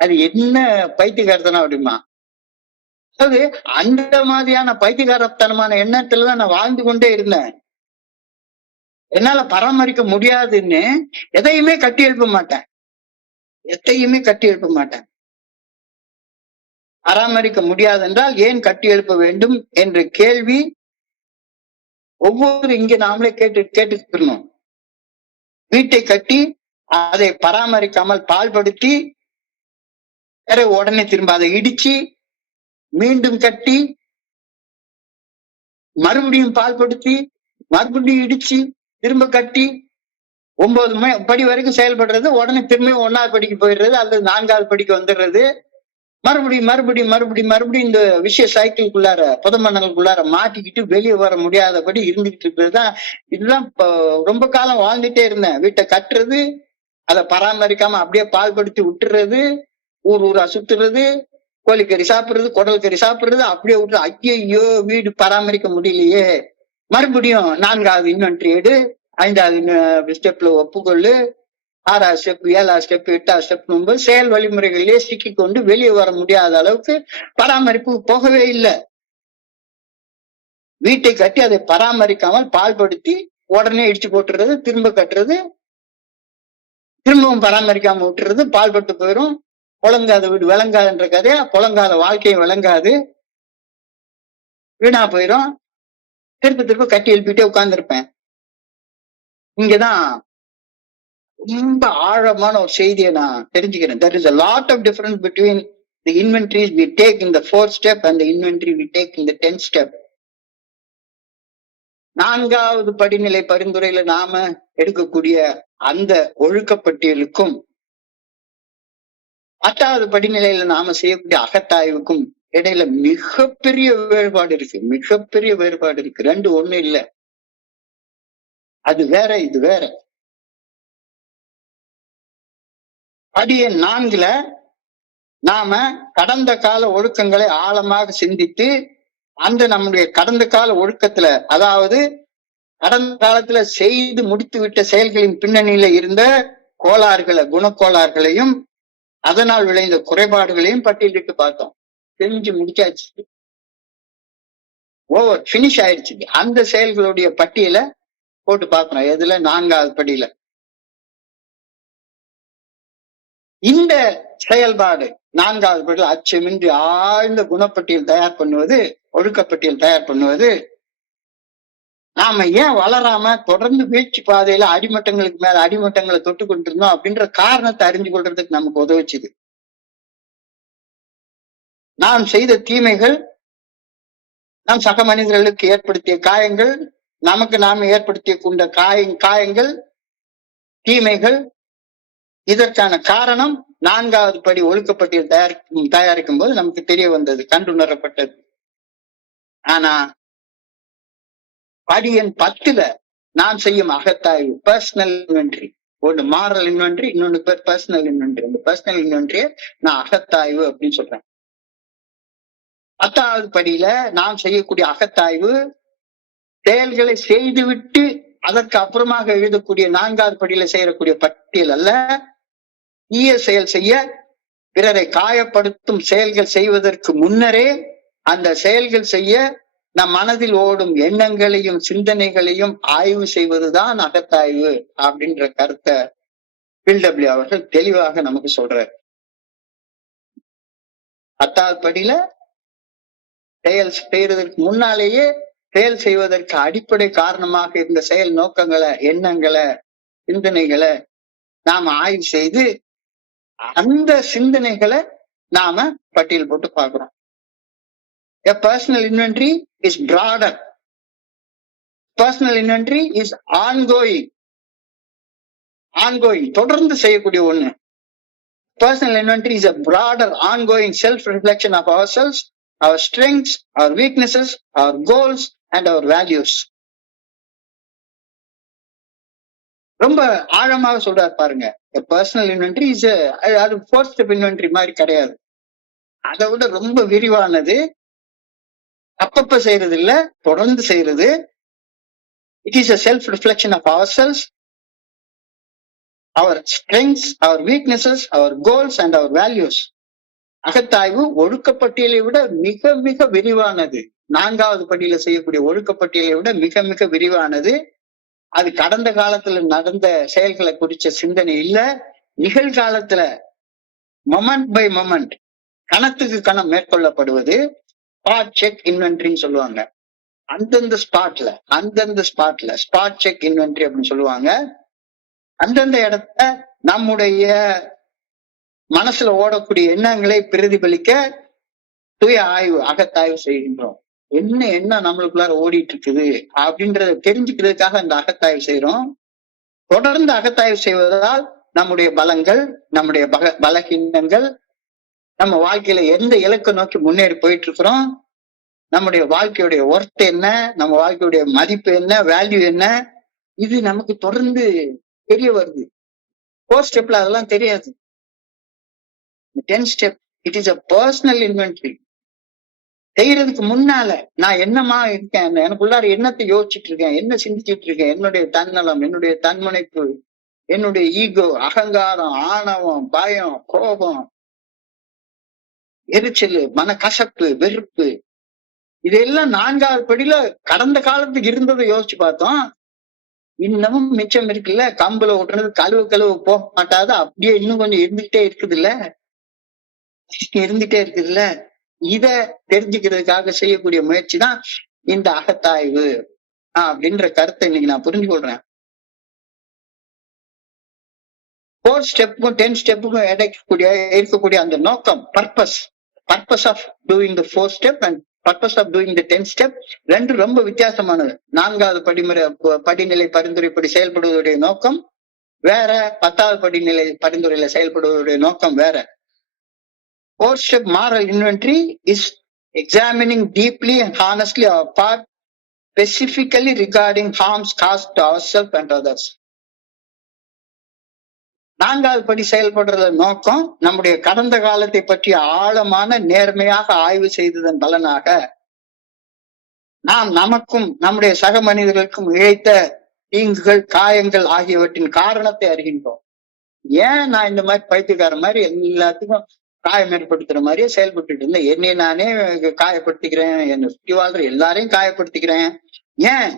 அது என்ன பைத்தியக்காரத்தனம் அப்படிமா. அதாவது அந்த மாதிரியான பைத்தியக்காரத்தனமான எண்ணத்துலதான் நான் வாழ்ந்து கொண்டே இருந்தேன். என்னால பராமரிக்க முடியாதுன்னு எதையுமே கட்டி எழுப்ப மாட்டேன். எதையுமே கட்டி எழுப்ப மாட்டேன். பராமரிக்க முடியாதென்றால் ஏன் கட்டி எழுப்ப வேண்டும் என்ற கேள்வி ஒவ்வொரு இங்க நாமளே கேட்டுக்கணும். வீட்டை கட்டி அதை பராமரிக்காமல் பால்படுத்தி உடனே திரும்ப அதை இடிச்சு மீண்டும் கட்டி மறுபடியும் பால்படுத்தி மறுபடியும் இடிச்சு திரும்ப கட்டி 9 படி வரைக்கும் செயல்படுறது, உடனே திரும்ப 1வது படிக்கு போயிடுறது அல்லது 4வது படிக்கு வந்துடுறது, மறுபடியும் இந்த விஷய சைக்கிள்குள்ளார புதமண்டலுக்குள்ளார மாட்டிக்கிட்டு வெளியே வர முடியாதபடி இருந்துகிட்டு இருக்கிறதுதான். இதுதான் ரொம்ப காலம் வாழ்ந்துட்டே இருந்தேன். வீட்டை கட்டுறது, அதை பராமரிக்காம அப்படியே பால்படுத்தி விட்டுறது, ஊரா சுத்துறது, கோழிக்கறி சாப்பிடுறது, குடல் கறி சாப்பிடுறது, அப்படியே விட்டு ஐயோ வீடு பராமரிக்க முடியலையே, மறுபடியும் 4வது இன்வென்ட்ரி எடு, 5வது ஸ்டெப்ல ஒப்புக்கொள்ளு, 6வது ஸ்டெப், 7வது ஸ்டெப், 8வது ஸ்டெப் செயல் வழிமுறைகளிலே சிக்கி கொண்டு வெளியே வர முடியாத அளவுக்கு பராமரிப்பு போகவே இல்லை. வீட்டை கட்டி அதை பராமரிக்காமல் பால்படுத்தி உடனே இடிச்சு போட்டுறது, திரும்ப கட்டுறது, திரும்பவும் பராமரிக்காம விட்டுறது, பால்பட்டு போயிடும். புழங்காத வீடு விளங்காதுன்ற கதையா, புழங்காத வாழ்க்கையும் விளங்காது, வீணா போயிடும். திரும்ப கட்டி எழுப்பிட்டே உட்கார்ந்துருப்பேன். இங்கதான் ரொம்ப ஆழமான ஒரு செய்தியை நான் தெரிஞ்சுக்கிறேன். There is a lot of difference between the inventories we take in the 4th step and the inventory we take in the 10th step. 4வது படிநிலை பரிந்துரையில நாம எடுக்கக்கூடிய அந்த ஒழுக்கப்பட்டியலுக்கும் 8வது படிநிலையில நாம செய்யக்கூடிய அகத்தாய்வுக்கும் இடையில மிகப்பெரிய வேறுபாடு இருக்கு. மிகப்பெரிய வேறுபாடு இருக்கு. 2 ஒண்ணு இல்ல. அது வேற, இது வேற. படி எண் 4ல நாம கடந்த கால ஒழுக்கங்களை ஆழமாக சிந்தித்து அந்த நம்முடைய கடந்த கால ஒழுக்கத்துல, அதாவது கடந்த காலத்துல செய்து முடித்து விட்ட செயல்களின் பின்னணியில இருந்த கோளாறுகளை, குணக்கோளாறுகளையும் அதனால் விளைந்த குறைபாடுகளையும் பட்டியலிட்டு பார்த்தோம். செஞ்சு முடிச்சாச்சு, பினிஷ் ஆயிடுச்சு. அந்த செயல்களுடைய பட்டியலை போட்டு பார்க்கணும். எதுல? 4வது படியில. இந்த செயல்பாடு 4வது படியில் அச்சமின்றி ஆழ்ந்த குணப்பட்டியல் தயார் பண்ணுவது, ஒழுக்கப்பட்டியல் தயார் பண்ணுவது, நாம ஏன் வளராம தொடர்ந்து வீழ்ச்சி பாதையில அடிமட்டங்களுக்கு மேல அடிமட்டங்களை தொட்டு கொண்டிருந்தோம் அப்படின்ற காரணத்தை அறிஞ்சு கொள்றதுக்கு நமக்கு உதவுச்சுது. நாம் செய்த தீமைகள், நாம் சக மனிதர்களுக்கு ஏற்படுத்திய காயங்கள், நமக்கு நாம ஏற்படுத்திய கொண்ட காயங்கள், தீமைகள், இதற்கான காரணம் 4வது படி ஒழுக்கப்பட்டியல் தயாரிக்கும் போது நமக்கு தெரிய வந்தது, கண்டுணரப்பட்டது. ஆனா படி எண் 10ல நாம் செய்யும் அகத்தாய்வு, பர்சனல் இன்வென்ட்ரி. ஒன்று மாரல் இன்வென்ட்ரி, இன்னொன்னு பர்சனல் இன்வென்ட்ரி. அந்த பர்சனல் இன்வென்ட்ரிய நான் அகத்தாய்வு அப்படின்னு சொல்றேன். 10வது படியில நாம் செய்யக்கூடிய அகத்தாய்வு செயல்களை செய்துவிட்டு அதற்கு அப்புறமாக எழுதக்கூடிய 4வது படியில செய்யக்கூடிய பட்டியல் அல்ல. தீய செயல் செய்ய, பிறரை காயப்படுத்தும் செயல்கள் செய்வதற்கு முன்னரே அந்த செயல்கள் செய்ய நம் மனதில் ஓடும் எண்ணங்களையும் சிந்தனைகளையும் ஆய்வு செய்வதுதான் அகத்தாய்வு அப்படின்ற கருத்தை பில்டபிள்யூ அவர்கள் தெளிவாக நமக்கு சொல்றார். 10வது படியில செயல் செய்யறதற்கு முன்னாலேயே செயல் செய்வதற்கு அடிப்படை காரணமாக இருந்த செயல் நோக்கங்களை, எண்ணங்களை, சிந்தனைகளை நாம ஆய்வு செய்து அந்த சிந்தனைகளை நாம பட்டியல் போட்டு பார்க்கிறோம். A personal inventory is broader. Personal inventory is ongoing. தொடர்ந்து செய்யக்கூடிய ஒண்ணு. Personal inventory is a broader, ongoing self-reflection of ourselves, our strengths, our weaknesses, our goals and our values. ரொம்ப ஆழமாக சொல்றாரு பாருங்க. பர்சனல் இன்வென்ட்ரி இஸ் அது 4th ஸ்டெப் இன்வென்ட்ரி மாதிரி கிடையாது. அதை விட ரொம்ப விரிவானது. அப்பப்ப செய்யறது இல்ல, தொடர்ந்து செய்யறது. It is a self-reflection of ourselves, our strengths, our weaknesses, our goals and our values. அகத்தாய்வு ஒழுக்கப்பட்டியலை விட மிக மிக விரிவானது. 4வது படியில செய்யக்கூடிய ஒழுக்கப்பட்டியலை விட மிக மிக விரிவானது. அது கடந்த காலத்துல நடந்த செயல்களை குறிச்ச சிந்தனை இல்ல, நிகழ்காலத்துல மொமெண்ட் பை மொமெண்ட் கணத்துக்கு கணம் மேற்கொள்ளப்படுவது ஸ்பாட் செக் இன்வென்ட்ரின்னு சொல்லுவாங்க. அந்தந்த ஸ்பாட்ல ஸ்பாட் செக் இன்வென்ட்ரி அப்படின்னு சொல்லுவாங்க. அந்தந்த இடத்த நம்முடைய மனசுல ஓடக்கூடிய எண்ணங்களை பிரதிபலிக்க சுய ஆய்வு, அகத்தாய்வு செய்கின்றோம். என்ன நம்மளுக்குள்ளார ஓடிட்டு இருக்குது அப்படின்றத தெரிஞ்சுக்கிறதுக்காக அந்த அகத்தாய்வு செய்யறோம். தொடர்ந்து அகத்தாய்வு செய்வதால் நம்முடைய பலங்கள், நம்முடைய பலகீனங்கள், நம்ம வாழ்க்கையில எந்த இலக்கை நோக்கி முன்னேறி போயிட்டு இருக்கிறோம், நம்முடைய வாழ்க்கையுடைய ஒர்த் என்ன, நம்ம வாழ்க்கையுடைய மதிப்பு என்ன, வேல்யூ என்ன, இது நமக்கு தொடர்ந்து தெரிய வருது. 4 ஸ்டெப்ல அதெல்லாம் தெரியாது. 10 step it is a personal inventory. செய்யறதுக்கு முன்னால நான் என்னமா இருக்கேன், எனக்குள்ளார என்னத்தை யோசிச்சுட்டு இருக்கேன், என்ன சிந்திச்சுட்டு இருக்கேன், என்னுடைய தன்னலம், என்னுடைய தன்முனைப்பு, என்னுடைய ஈகோ, அகங்காரம், ஆணவம், பயம், கோபம், எரிச்சல், மனக்கசப்பு, வெறுப்பு, இதெல்லாம் 4வது படியில கடந்த காலத்துக்கு இருந்ததை யோசிச்சு பார்த்தோம். இன்னமும் மிச்சம் இருக்குல்ல, கம்புல ஓட்டுறது கழுவு போக மாட்டாது, அப்படியே இன்னும் கொஞ்சம் இருந்துகிட்டே இருக்குதுல்ல. இத தெரிஞ்சுக்கிறதுக்காக செய்யக்கூடிய முயற்சி தான் இந்த அகத்தாய்வு அப்படின்ற கருத்தை இன்னைக்கு நான் புரிஞ்சு கொள்றேன். 4 ஸ்டெப்புக்கும் 10 ஸ்டெப்புக்கும் இருக்கக்கூடிய அந்த நோக்கம், purpose of doing the 4 step and purpose of doing the 10 step ரெண்டும் ரொம்ப வித்தியாசமானது. 4வது படிநிலை பரிந்துரைப்படி செயல்படுவதுடைய நோக்கம் வேற, 10வது படிநிலை பரிந்துரையில செயல்படுவதுடைய நோக்கம் வேற. 4th step moral inventory is examining deeply and honestly our part, specifically regarding harms caused to ourselves and others. 4வது படி செயல்படுற நோக்கம் நம்முடைய கடந்த காலத்தை பற்றி ஆழமான நேர்மையாக ஆய்வு செய்ததன் பலனாக நாம் நமக்கும் நம்முடைய சக மனிதர்களுக்கும் இழைத்த தீங்குகள், காயங்கள் ஆகியவற்றின் காரணத்தை அறிகின்றோம். ஏன் நான் இந்த மாதிரி பைத்தியக்கார மாதிரி எல்லாத்துக்கும் காயம் ஏற்படுத்துற மாதிரியே செயல்பட்டு இருந்தேன், என்னை நானே காயப்படுத்திக்கிறேன், என்னை சுற்றி வாழ்ற எல்லாரையும் காயப்படுத்திக்கிறேன், ஏன்?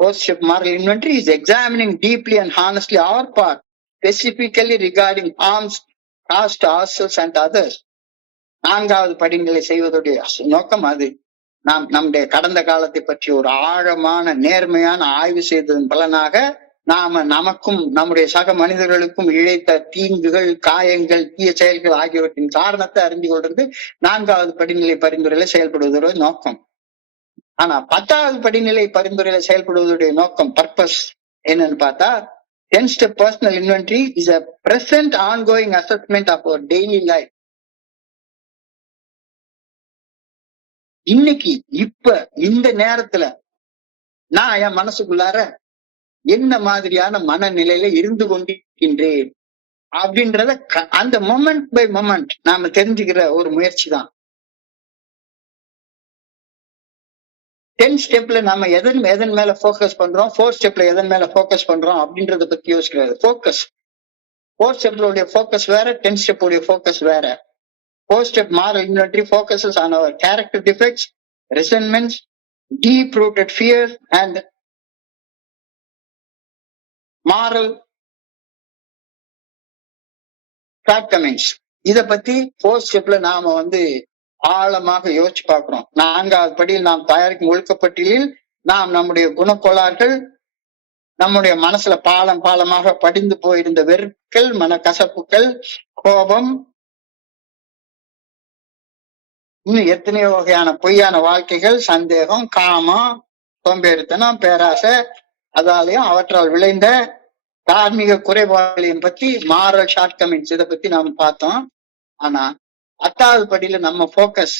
4th step moral inventory is examining deeply and honestly our part, specifically regarding harms caused to ourselves and others. 4வது படிநிலை செய்வதுடைய நோக்கம் அது. நாம் நம்முடைய கடந்த காலத்தை பற்றி ஒரு ஆழமான நேர்மையான ஆய்வு செய்ததன் பலனாக நாம நமக்கும் நம்முடைய சக மனிதர்களுக்கும் இழைத்த தீங்குகள், காயங்கள், தீய செயல்கள் ஆகியவற்றின் காரணத்தை அறிந்து கொள்றது 4வது படிநிலை பரிந்துரையில செயல்படுவதோட நோக்கம். ஆனா 10வது படிநிலை பரிந்துரையில செயல்படுவதுடைய நோக்கம், பர்பஸ் என்னன்னு பார்த்தா, 10 step personal inventory is a present ongoing assessment of our daily life. இன்னைக்கு இப்ப இந்த நேரத்துல நான் என் மனசுக்குள்ளார என்ன மாதிரியான மனநிலையில இருந்து கொண்டிருக்கின்றேன் அப்படின்றத அந்த மொமெண்ட் பை மொமெண்ட் நாம தெரிஞ்சுக்கிற ஒரு முயற்சி தான். 10 ஸ்டெப்ல நம்ம எதன் மேல போக்கஸ் பண்றோம், 4 ஸ்டெப்ல எதன் மேல போக்கஸ் பண்றோம் அப்படின்றத பத்தி யோசிக்கிறது. போக்கஸ் 4 ஸ்டெப்ல போக்கஸ் வேற, 10 ஸ்டெப் போக்கஸ் வேற. 4 step moral inventory focuses on our character defects, resentments, deep-rooted fears and moral shortcomings. இத பத்தி 4th stepல நாம ஆழமாக யோசிச்சு பார்க்கிறோம். 4வது படியில் நாம் தயாரிக்கும் ஒழுக்கப்பட்டியலில் நாம் நம்முடைய குணக்கோளாறுகள், நம்முடைய மனசுல பாலமாக படிந்து போயிருந்த வெறுக்கள், மனக்கசப்புகள், கோபம், இன்னும் எத்தனையோ வகையான பொய்யான வாழ்க்கைகள், சந்தேகம், காமம், சோம்பேறித்தனம், பேராசை, அதாலையும் அவற்றால் விளைந்த தார்மீக குறைபாடுகளையும் பத்தி, மாரல் ஷார்ட்கமிங்ஸ், இதை பத்தி நாம பார்த்தோம். ஆனா 10வது படியில நம்ம போக்கஸ்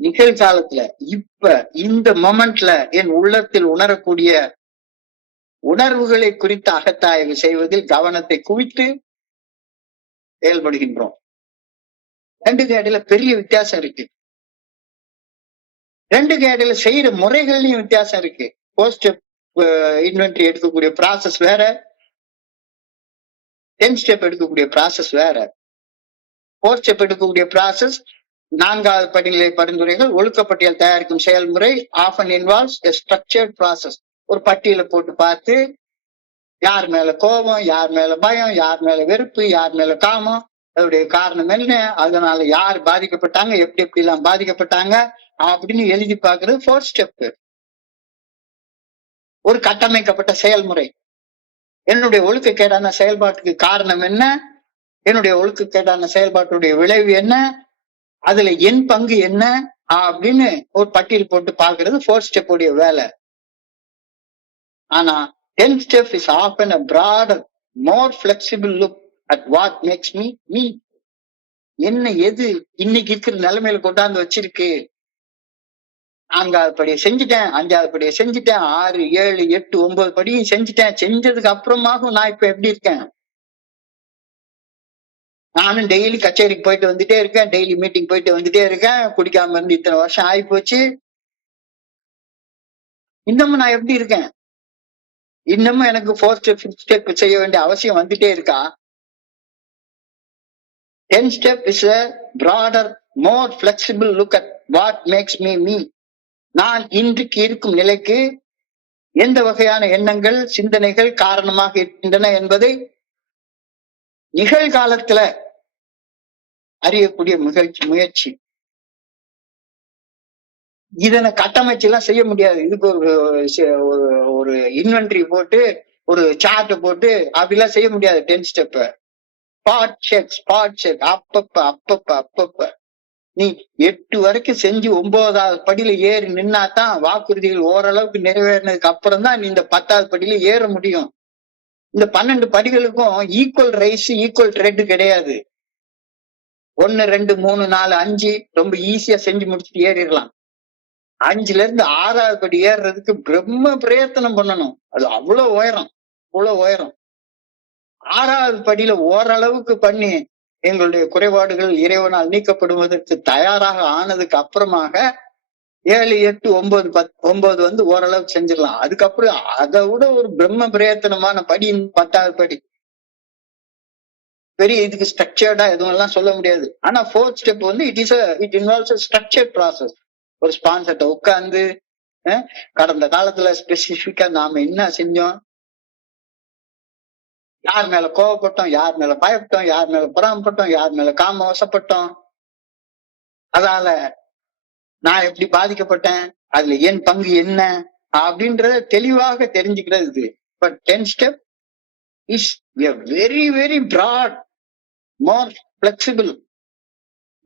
நிகழ்காலத்துல, இப்ப இந்த மொமெண்ட்ல என் உள்ளத்தில் உணரக்கூடிய உணர்வுகளை குறித்து அகத்தாய்வு செய்வதில் கவனத்தை குவித்து செயல்படுகின்றோம். ரெண்டுக்கு இடையில பெரிய வித்தியாசம் இருக்கு. ரெண்டுக்கு இடையில செய்யற முறைகள்லயும் வித்தியாசம் இருக்கு. போஸ்ட் இன்வென்டரி எடுக்கக்கூடிய ப்ராசஸ் வேற, 10 ஸ்டெப் எடுக்கக்கூடிய ப்ராசஸ் வேற. 4 ஸ்டெப் எடுக்கக்கூடிய ப்ராசஸ் 4வது படிநிலை பரிந்துரைகள் ஒழுக்கப்பட்டியல் தயாரிக்கும் செயல்முறை ஆஃபன் இன்வால்வ்ஸ் எ ஸ்ட்ரக்சர்ட் ப்ராசஸ். ஒரு பட்டியலை போட்டு பார்த்து யார் மேல கோபம், யார் மேல பயம், யார் மேல வெறுப்பு, யார் மேல காமம், அதோடைய காரணம் என்ன, அதனால யார் பாதிக்கப்பட்டாங்க, எப்படி எப்படி எல்லாம் பாதிக்கப்பட்டாங்க அப்படின்னு எழுதி பார்க்கறது 4th ஸ்டெப். ஒரு கட்டமைக்கப்பட்ட செயல்முறை. என்னுடைய ஒழுக்கக்கேடான செயல்பாட்டுக்கு காரணம் என்ன, என்னுடைய ஒழுக்கக்கேடான செயல்பாட்டுடைய விளைவு என்ன, அதுல என் பங்கு என்ன அப்படின்னு ஒரு பட்டியல் போட்டு பார்க்கறது 4th ஸ்டெப் உடைய வேலை. ஆனா 10th step is often a broader, more flexible look at what makes me me. என்ன எது இன்னைக்கு இருக்கிற நிலைமையில கொண்டாந்து வச்சிருக்கு. 4வது படியை செஞ்சுட்டேன், 5வது படியை செஞ்சுட்டேன், 6, 7, 8, 9 படியும் செஞ்சுட்டேன். செஞ்சதுக்கு அப்புறமாகவும் நான் இப்ப எப்படி இருக்கேன்? நானும் டெய்லி கச்சேரிக்கு போயிட்டு வந்துட்டே இருக்கேன், டெய்லி மீட்டிங் போயிட்டு வந்துட்டே இருக்கேன், குடிக்காம இருந்து இத்தனை வருஷம் ஆகி போச்சு. இன்னமும் நான் எப்படி இருக்கேன்? இன்னமும் எனக்கு 4th step 5th step செய்ய வேண்டிய அவசியம் வந்துட்டே இருக்கா? 10th step is a broader, more flexible look at what makes me me. நான் இன்றைக்கு இருக்கும் நிலைக்கு எந்த வகையான எண்ணங்கள், சிந்தனைகள் காரணமாக இருக்கின்றன என்பதை நிகழ்காலத்துல அறியக்கூடிய முயற்சி. இதனை கட்டமைச்சு எல்லாம் செய்ய முடியாது. இதுக்கு ஒரு இன்வென்டரி போட்டு ஒரு சார்ட் போட்டு அப்படிலாம் செய்ய முடியாது. 10th ஸ்டெப் ஸ்பாட் செக் அப்பப்ப நீ 8 வரைக்கும் செஞ்சு 9வது படியில ஏறி நின்னாதான் வாக்குறுதிகள் ஓரளவுக்கு நிறைவேறினதுக்கு அப்புறம் தான் நீ இந்த 10வது படியில ஏற முடியும். இந்த 12 படிகளுக்கும் ஈக்குவல் ரைஸ், ஈக்குவல் ட்ரெட் கிடையாது. 1, 2, 3, 4, 5 ரொம்ப ஈஸியா செஞ்சு முடிச்சுட்டு ஏறிடலாம். 5ல இருந்து 6வது படி ஏறுறதுக்கு பிரம்ம பிரயத்தனம் பண்ணணும். அது அவ்வளவு உயரம். 6வது படியில ஓரளவுக்கு பண்ணி எங்களுடைய குறைபாடுகள் இறைவனால் நீக்கப்படுவதற்கு தயாராக ஆனதுக்கு அப்புறமாக 7, 8, 9, 10, 9 ஓரளவுக்கு செஞ்சிடலாம். அதுக்கப்புறம் அதை விட ஒரு பிரம்ம பிரயத்தனமான படி 10வது படி. பெரிய இதுக்கு ஸ்ட்ரக்சர்டா எதுவும் எல்லாம் சொல்ல முடியாது. ஆனா 4th step it involves structured process. ஒரு ஸ்பான்சர்ட்ட உட்கார்ந்து கடந்த காலத்துல ஸ்பெசிபிக்கா நாம என்ன செஞ்சோம், யார் மேல கோவப்பட்டோம், யார் மேல பயப்பட்டோம், யார் மேல பொறாமப்பட்டோம், யார் மேல காம வசப்பட்டோம், அதனால நான் எப்படி பாதிக்கப்பட்டேன், அதுல என் பங்கு என்ன அப்படின்றத தெளிவாக தெரிஞ்சுக்கிறது. But 10th step is a very very broad, more flexible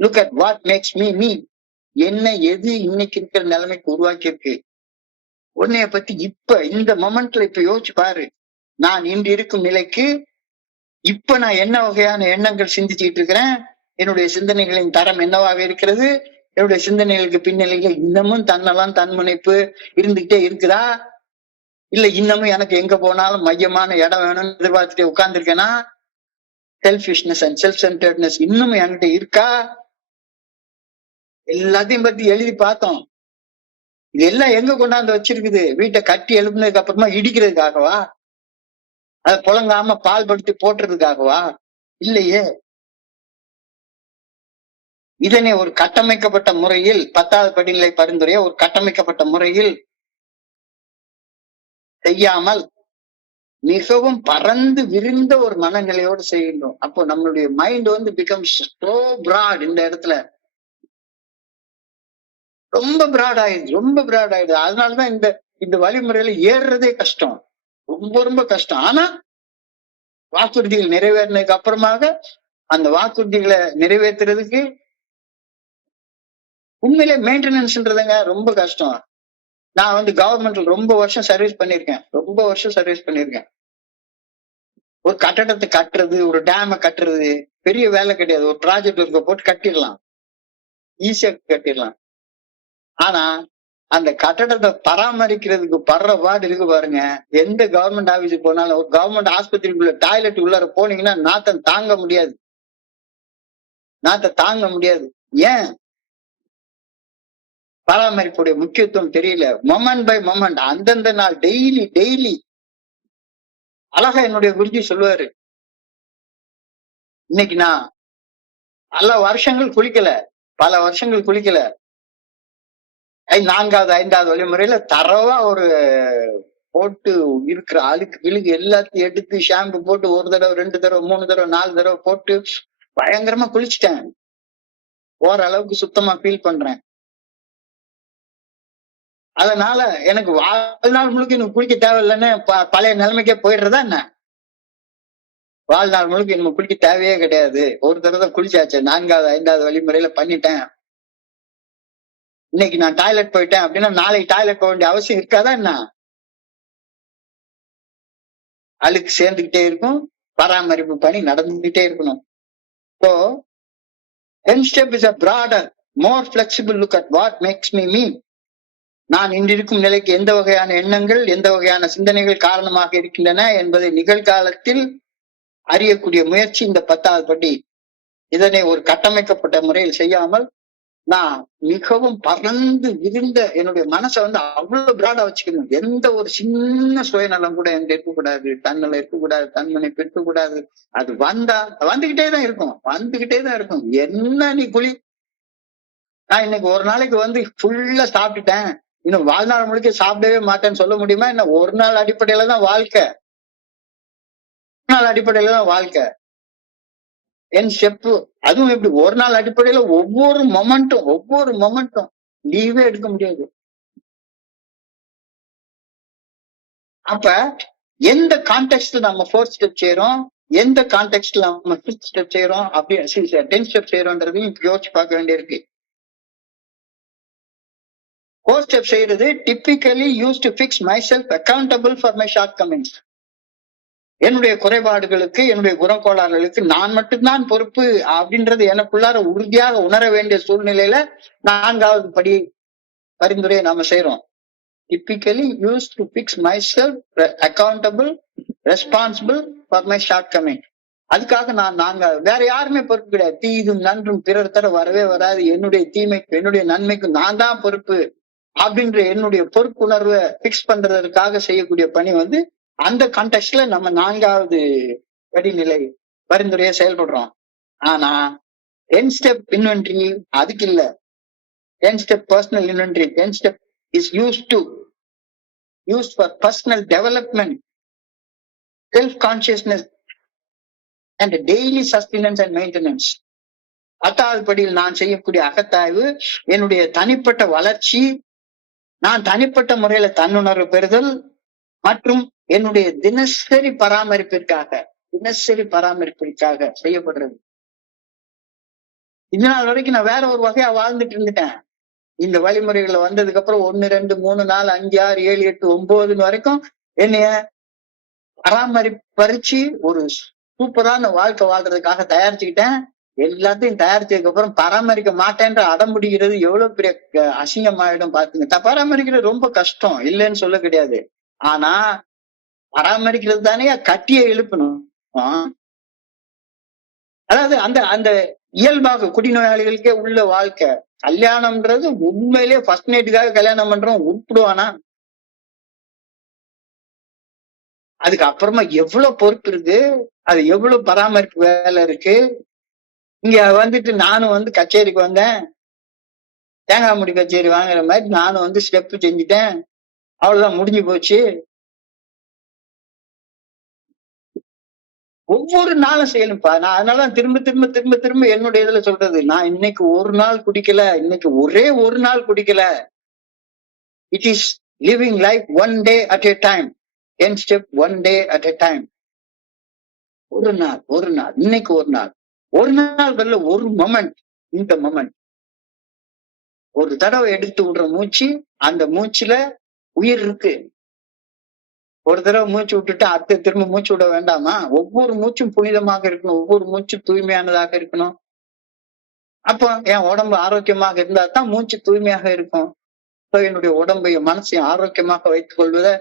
look at what makes me me. என்ன எது இன்னைக்கு இருக்கிற நிலைமைக்கு உருவாக்கி இருக்கு, உன்னைய பத்தி இப்ப இந்த மொமெண்ட்ல இப்ப யோசிச்சு பாரு. நான் இன்று இருக்கும் நிலைக்கு இப்ப நான் என்ன வகையான எண்ணங்கள் சிந்திச்சுட்டு இருக்கிறேன், என்னுடைய சிந்தனைகளின் தரம் என்னவாக இருக்கிறது, என்னுடைய சிந்தனைகளுக்கு பின்னணிகள் இன்னமும் தன்னெல்லாம் தன்முனைப்பு இருந்துகிட்டே இருக்குதா, இல்ல இன்னமும் எனக்கு எங்க போனாலும் மையமான இடம் வேணும்னு எதிர்பார்த்துட்டே உட்கார்ந்துருக்கேனா, செல்ஃபிஷ்னஸ் அண்ட் செல்ஃப் சென்டர்ட்னஸ் இன்னமும் என்கிட்ட இருக்கா, எல்லாத்தையும் பத்தி எழுதி பார்த்தோம். இதெல்லாம் எங்க கொண்டாந்து வச்சிருக்குது? வீட்டை கட்டி எழுப்புனதுக்கு அப்புறமா இடிக்கிறதுக்காகவா, அதை புழங்காம பால் படுத்தி போட்டுறதுக்காகவா? இல்லையே. இதனை ஒரு கட்டமைக்கப்பட்ட முறையில் 10வது படிநிலை பரிந்துரைய ஒரு கட்டமைக்கப்பட்ட முறையில் செய்யாமல் மிகவும் பறந்து விரிந்த ஒரு மனநிலையோடு செய்கின்றோம். அப்போ நம்மளுடைய மைண்ட் பிகம்ஸ் சோ பிராட். இந்த இடத்துல ரொம்ப பிராட் ஆயிடுது. அதனாலதான் இந்த வழிமுறையில ஏறுறதே கஷ்டம், ரொம்ப கஷ்டம். ஆனா வாக்குறுதிகள் நிறைவேறினதுக்கு அப்புறமாக அந்த வாக்குறுதிகளை நிறைவேற்றுறதுக்கு உண்மையிலே மெயின்டெனன்ஸ்ன்றதுங்க ரொம்ப கஷ்டம். நான் கவர்மெண்ட்ல ரொம்ப வருஷம் சர்வீஸ் பண்ணிருக்கேன். ஒரு கட்டடத்தை கட்டுறது, ஒரு டேம கட்டுறது பெரிய வேலை கிடையாது. ஒரு ப்ராஜெக்ட் ஒர்க்க போட்டு கட்டிடலாம், ஈஸியா கட்டிடலாம். ஆனா அந்த கட்டடத்தை பராமரிக்கிறதுக்கு படுற பாடு இருக்கு பாருங்க. எந்த கவர்மெண்ட் ஆபீஸுக்கு போனாலும், ஒரு கவர்மெண்ட் ஆஸ்பத்திரிக்குள்ள டாய்லெட் உள்ளார போனீங்கன்னா நாத்தம் தாங்க முடியாது. ஏன்? பராமரிப்புடைய முக்கியத்துவம் தெரியல. மொமெண்ட் பை மொமெண்ட், அந்தந்த நாள் டெய்லி டெய்லி அழகா என்னுடைய குருஜி சொல்லுவாரு, இன்னைக்கு நான் பல வருஷங்கள் குளிக்கல, பல வருஷங்கள் குளிக்கல, 4வது 5வது வழிமுறையில தரவா ஒரு போட்டு இருக்கிற அழுக்கு கிழுக்கு எல்லாத்தையும் எடுத்து ஷாம்பு போட்டு 1 தடவை 2 தடவை 3 தடவை 4 தடவை போட்டு பயங்கரமா குளிச்சுட்டேன். ஓரளவுக்கு சுத்தமா ஃபீல் பண்றேன். அதனால எனக்கு வாழ்நாள் முழுக்க எனக்கு குளிக்க தேவையில்லைன்னு பழைய நிலைமைக்கே போயிடுறதா என்ன? வாழ்நாள் முழுக்க நம்ம குளிக்க தேவையே கிடையாது. ஒரு தடவை குளிச்சாச்சு, 4வது 5வது வழிமுறையில பண்ணிட்டேன். இன்னைக்கு நான் டாய்லெட் போயிட்டேன் அப்படின்னா நாளைக்கு டாய்லெட் போக வேண்டிய அவசியம் இருக்காதா என்ன? அழுக்கு சேர்ந்துகிட்டே இருக்கும், பராமரிப்பு பணி நடந்துகிட்டே இருக்கணும். So 10 step is a broader, more flexible look at what makes me me. நான் இன்றிருக்கும் நிலைக்கு எந்த வகையான எண்ணங்கள், எந்த வகையான சிந்தனைகள் காரணமாக இருக்கின்றன என்பதை நிகழ்காலத்தில் அறியக்கூடிய முயற்சி இந்த 10வது படி. இதனை ஒரு கட்டமைக்கப்பட்ட முறையில் செய்யாமல் நான் மிகவும் பறந்து விரிந்த என்னுடைய மனசை அவ்வளவு பிராடா வச்சுக்கணும். எந்த ஒரு சின்ன சுயநலம் கூட எங்க இருக்கக்கூடாது, தன்னலம் இருக்கக்கூடாது, தன்மனைப்பு இருக்கக்கூடாது. அது வந்துகிட்டே தான் இருக்கும், வந்துகிட்டே தான் இருக்கும். என்ன நீ குழி, நான் இன்னைக்கு ஒரு நாளைக்கு ஃபுல்லா சாப்பிட்டுட்டேன், இன்னும் வாழ்நாள் முழுக்க சாப்பிடவே மாட்டேன்னு சொல்ல முடியுமா? என்ன ஒரு நாள் அடிப்படையில தான் வாழ்க்கை, ஒரு நாள் அடிப்படையில தான் வாழ்க்கை. என் ஸ்டெப், அதுவும் எப்படி ஒரு நாள் அடிப்படையில ஒவ்வொரு மொமெண்ட்டும் லீவே எடுக்க முடியாது. அப்ப எந்த கான்டெக்ட்ல நம்ம 4th ஸ்டெப் செய்யறோம், எந்த கான்டெக்ட்ல நம்ம 5th ஸ்டெப் செய்யறோம், அப்படி 10 ஸ்டெப் செய்யறோம்ன்றதையும் யோசிச்சு பார்க்க வேண்டியிருக்கு. 4th ஸ்டெப் செய்யறது typically use to fix my self accountable for my short Cummins. என்னுடைய குறைபாடுகளுக்கு, என்னுடைய குணக்கோளாறுகளுக்கு நான் மட்டும்தான் பொறுப்பு அப்படின்றது எனக்குள்ளார உறுதியாக உணர வேண்டிய சூழ்நிலையில 4வது படி பரிந்துரையை நாம செய்யறோம். Typically use to fix my self accountable responsible for my short coming. அதுக்காக நாங்க வேற யாருமே பொறுப்பு கிடையாது. தீதும் நன்றும் பிறர் தர வரவே வராது, என்னுடைய தீமைக்கு என்னுடைய நன்மைக்கு நான் தான் பொறுப்பு அப்படின்ற என்னுடைய பொறுப்புணர்வை பிக்ஸ் பண்றதுக்காக செய்யக்கூடிய பணி அந்த கான்டெக்ட்ல நம்ம 4வது படிநிலை பரிந்துரையை செயல்படுறோம். ஆனா 10 ஸ்டெப் இன்வென்ட்ரி அதுக்கு இல்ல. 10 step personal inventory, 10 step is used for personal development, self consciousness and daily sustenance and maintenance. 10வது படியில் நான் செய்யக்கூடிய அகத்தாய்வு, என்னுடைய தனிப்பட்ட வளர்ச்சி, நான் தனிப்பட்ட முறையில தன்னுணர்வு பெறுதல் மற்றும் என்னுடைய தினசரி பராமரிப்பிற்காக செய்யப்படுறது. இது நாள் வரைக்கும் நான் வேற ஒரு வகையா வாழ்ந்துட்டு இருந்துட்டேன். இந்த வழிமுறைகளை வந்ததுக்கு அப்புறம் 1 2 3 4 5 6 7 8 9 வரைக்கும் என்னைய பராமரிப்பறிச்சு ஒரு சூப்பரான வாழ்க்கை வாழ்றதுக்காக தயாரிச்சுக்கிட்டேன். எல்லாத்தையும் தயாரிச்சதுக்கு அப்புறம் பராமரிக்க மாட்டேன்ற அடம்பிடிக்கிறது எவ்வளவு பெரிய அசிங்கமாயிடும் பாத்துங்க. பராமரிக்கிறது ரொம்ப கஷ்டம், இல்லைன்னு சொல்ல கிடையாது. ஆனா பராமரிக்கிறது தானே கட்டிய எழுப்பணும். அதாவது அந்த அந்த இயல்பாக குடிநோயாளிகளுக்கே உள்ள வாழ்க்கை. கல்யாணம்ன்றது உண்மையிலேயே ஃபர்ஸ்ட் நைட்டுக்காக கல்யாணம் பண்றோம், உருப்பிடுவானா? அதுக்கு அப்புறமா எவ்வளவு பொறுப்பு இருக்கு, அது எவ்வளவு பராமரிப்பு வேலை இருக்கு. இங்க நானும் கச்சேரிக்கு வந்தேன், தேங்காய் முடி கச்சேரி வாங்குற மாதிரி நானும் ஸ்டெப் செஞ்சுட்டேன், அவ்வளவுதான் முடிஞ்சு போச்சு. ஒவ்வொரு நாளும் செய்யணும்ப்பா. நான் அதனால திரும்ப திரும்ப திரும்ப திரும்ப என்னுடைய இதுல சொல்றது, நான் இன்னைக்கு ஒரு நாள் குடிக்கல, இன்னைக்கு ஒரே ஒரு நாள் குடிக்கல. It is living life 1 day at a time. 10 step 1 day at a time. ஒரு நாள் இன்னைக்கு ஒரு நாள் வரல, ஒரு மொமெண்ட், இந்த மொமெண்ட் ஒரு தடவை எடுத்து விடுற மூச்சு, அந்த மூச்சுல உயிர் இருக்கு. ஒரு தடவை மூச்சு விட்டுட்டு அடுத்த திரும்ப மூச்சு விட வேண்டாமா? ஒவ்வொரு மூச்சும் புனிதமாக இருக்கணும், ஒவ்வொரு மூச்சும் தூய்மையானதாக இருக்கணும். அப்போ என் உடம்பு ஆரோக்கியமாக இருந்தா தான் மூச்சு தூய்மையாக இருக்கும். என்னுடைய உடம்பையும் மனசையும் ஆரோக்கியமாக வைத்துக் கொள்வதை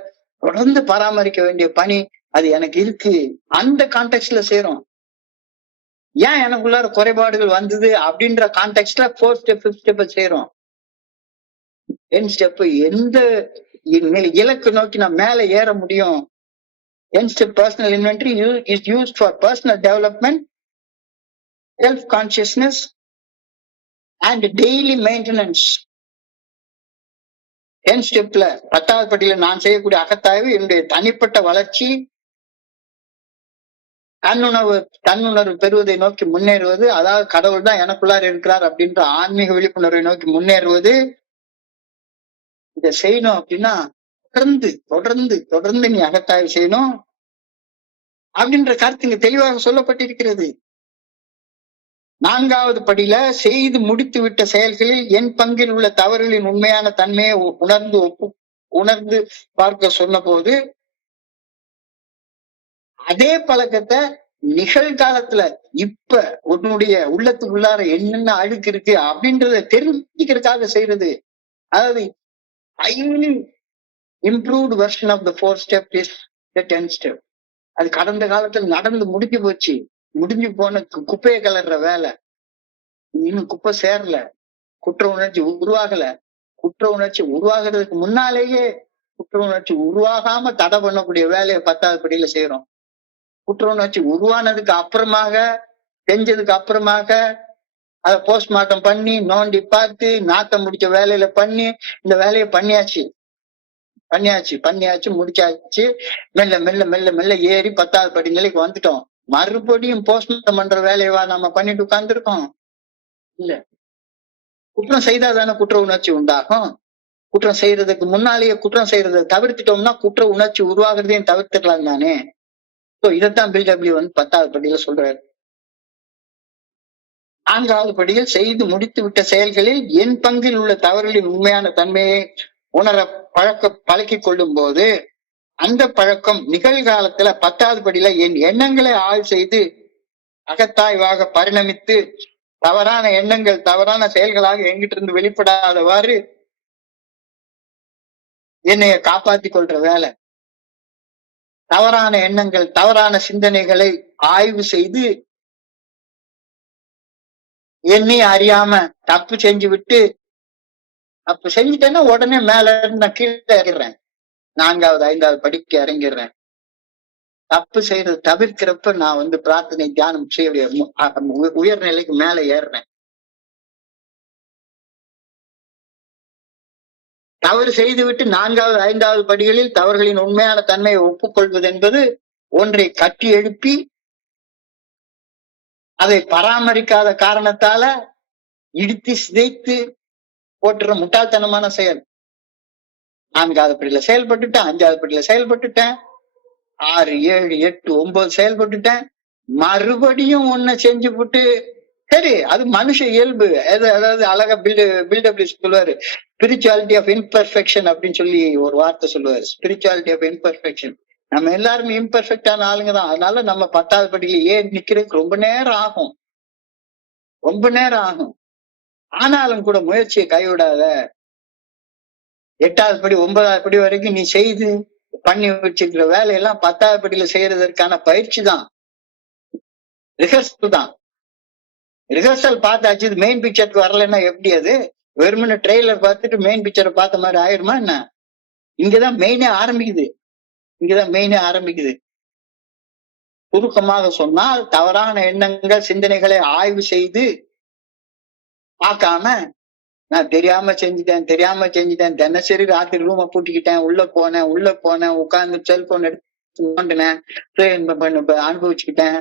தொடர்ந்து பராமரிக்க வேண்டிய பணி அது எனக்கு இருக்கு. அந்த கான்டெக்ட்ல செய்யறோம். ஏன் எனக்குள்ளார குறைபாடுகள் வந்தது அப்படின்ற கான்டெக்ட்ல 4th ஸ்டெப் 5th ஸ்டெப் செய்யறோம். 10 ஸ்டெப் எந்த இலக்கு நோக்கி நான் மேல ஏற முடியும்? 10 step personal inventory is used for personal development, self consciousness and daily maintenance. 10 ஸ்டெப்ல 10வது படியில நான் செய்யக்கூடிய அகத்தாய்வு என்னுடைய தனிப்பட்ட வளர்ச்சி, தன்னுணர்வு பெறுவதை நோக்கி முன்னேறுவது, அதாவது கடவுள் தான் எனக்குள்ளார இருக்கிறார் அப்படின்ற ஆன்மீக விழிப்புணர்வை நோக்கி முன்னேறுவது. இதை செய்யணும் அப்படின்னா தொடர்ந்து தொடர்ந்து தொடர்ந்து நீ அகத்தாய்வு செய்யணும் அப்படின்ற கருத்து இங்க தெளிவாக சொல்லப்பட்டிருக்கிறது. 4வது படியில செய்து முடித்து விட்ட செயல்களில் என் பங்கில் உள்ள தவறுகளின் உண்மையான தன்மையை உணர்ந்து பார்க்க சொன்ன போது, அதே பழக்கத்தை நிகழ்காலத்துல இப்ப உன்னுடைய உள்ளத்துக்குள்ளார என்னென்ன அழுக்கு இருக்கு அப்படின்றத தெரிஞ்சுக்கிறதுக்காக செய்யறது. அதாவது highly improved version of the 4 step is the 10 step. அது கடந்த காலத்துல நடந்து முடிஞ்சு போச்சு. முடிஞ்சு போன குப்பையை கலர்ற வேலை. இன்னும் குப்பை சேரல, குற்ற உணர்ச்சி உருவாகல. குற்ற உணர்ச்சி உருவாகிறதுக்கு முன்னாலேயே குற்ற உணர்ச்சி உருவாகாம தடை பண்ணக்கூடிய வேலையை 10வது படியில செய்யறோம். குற்ற உணர்ச்சி உருவானதுக்கு அப்புறமாக, செஞ்சதுக்கு அப்புறமாக அதை போஸ்ட்மார்ட்டம் பண்ணி நோண்டி பார்த்து நாத்தம் முடிச்ச வேலையில பண்ணி இந்த வேலையை பண்ணியாச்சு முடிச்சாச்சு. மெல்ல மெல்ல மெல்ல மெல்ல ஏறி 10வது படி நிலைக்கு வந்துட்டோம். மறுபடியும் போஸ்ட்மார்ட்டம் பண்ற வேலையவா நம்ம பண்ணிட்டு உட்கார்ந்துருக்கோம்? இல்ல. குற்றம் செய்தாதானே குற்ற உணர்ச்சி உண்டாகும். குற்றம் செய்யறதுக்கு முன்னாலேயே குற்றம் செய்யறதை தவிர்த்துட்டோம்னா குற்ற உணர்ச்சி உருவாகிறதையும் தவிர்த்துக்கலாம் தானே. இதைத்தான் பில்டபிள்யூ 10வது படியில சொல்றாரு. 4வது படியில் செய்து முடித்து விட்ட செயல்களில் என் பங்கில் உள்ள தவறுகளின் உண்மையான தன்மையை உணர பழக்கிக் கொள்ளும் போது, அந்த பழக்கம் நிகழ்காலத்துல 10வது படியில என் எண்ணங்களை ஆய்வு செய்து அகத்தாய்வாக பரிணமித்து தவறான எண்ணங்கள் தவறான செயல்களாக எங்கிட்ட இருந்து வெளிப்படாதவாறு என்னைய காப்பாற்றிக் கொள்ற வேலை. தவறான எண்ணங்கள் தவறான சிந்தனைகளை ஆய்வு செய்து என்னை அறியாம தப்பு செஞ்சு விட்டு, தப்பு செஞ்சுட்டேன்னா உடனே மேல இருந்து நான் கீழே இறங்கிடுறேன். 4வது 5வது படிக்க இறங்கிடுறேன். தப்பு செய்யறது தவிர்க்கிறப்ப நான் பிரார்த்தனை தியானம் செய்ய உயர்நிலைக்கு மேல ஏறுறேன். தவறு செய்துவிட்டு 4வது 5வது படிகளில் தவறுகளின் உண்மையான தன்மையை ஒப்புக்கொள்வது என்பது ஒன்றை கட்டி எழுப்பி அதை பராமரிக்காத காரணத்தால இடித்து சிதைத்து போட்டுற முட்டாள்தனமான செயல். 4வது படியில செயல்பட்டுட்டேன், 5வது படியில செயல்பட்டுட்டேன், 6, 7, 8, 9 செயல்பட்டுட்டேன். மறுபடியும் ஒன்ன செஞ்சு போட்டு சரி, அது மனுஷ இயல்பு. அதாவது அழகா பில்டபிள்யூ சொல்லுவாரு, ஸ்பிரிச்சுவாலிட்டி ஆஃப் இம்பர்ஃபெக்ஷன் அப்படின்னு சொல்லி ஒரு வார்த்தை சொல்லுவாரு. Spirituality of imperfection. நம்ம எல்லாருமே இம்பர்ஃபெக்டான ஆளுங்க தான். அதனால நம்ம 10வது படியில ஏன் நிக்கிறதுக்கு ரொம்ப நேரம் ஆகும். ஆனாலும் கூட முயற்சியை கைவிடாத. 8வது படி 9வது படி வரைக்கும் நீ செய்து பண்ணி வச்சிருக்கிற வேலையெல்லாம் 10வது படியில செய்யறதற்கான பயிற்சி தான், ரிஹர்சல் தான். ரிஹர்சல் பார்த்தாச்சு, மெயின் பிக்சருக்கு வரலன்னா எப்படி? அது வெறுமனே ட்ரெய்லர் பார்த்துட்டு மெயின் பிக்சரை பார்த்த மாதிரி ஆயிருமா என்ன? இங்கதான் மெயினே ஆரம்பிக்குது. சுருக்கமாக சொன்னால், தவறான எண்ணங்கள் சிந்தனைகளை ஆய்வு செய்து பார்க்காம நான் தெரியாம செஞ்சுட்டேன், தினசரி ராத்திரி ரூமை பூட்டிக்கிட்டேன், உள்ள போனேன் உட்கார்ந்து செல்போன் எடுத்து நோண்டினேன், அனுபவிச்சுக்கிட்டேன்,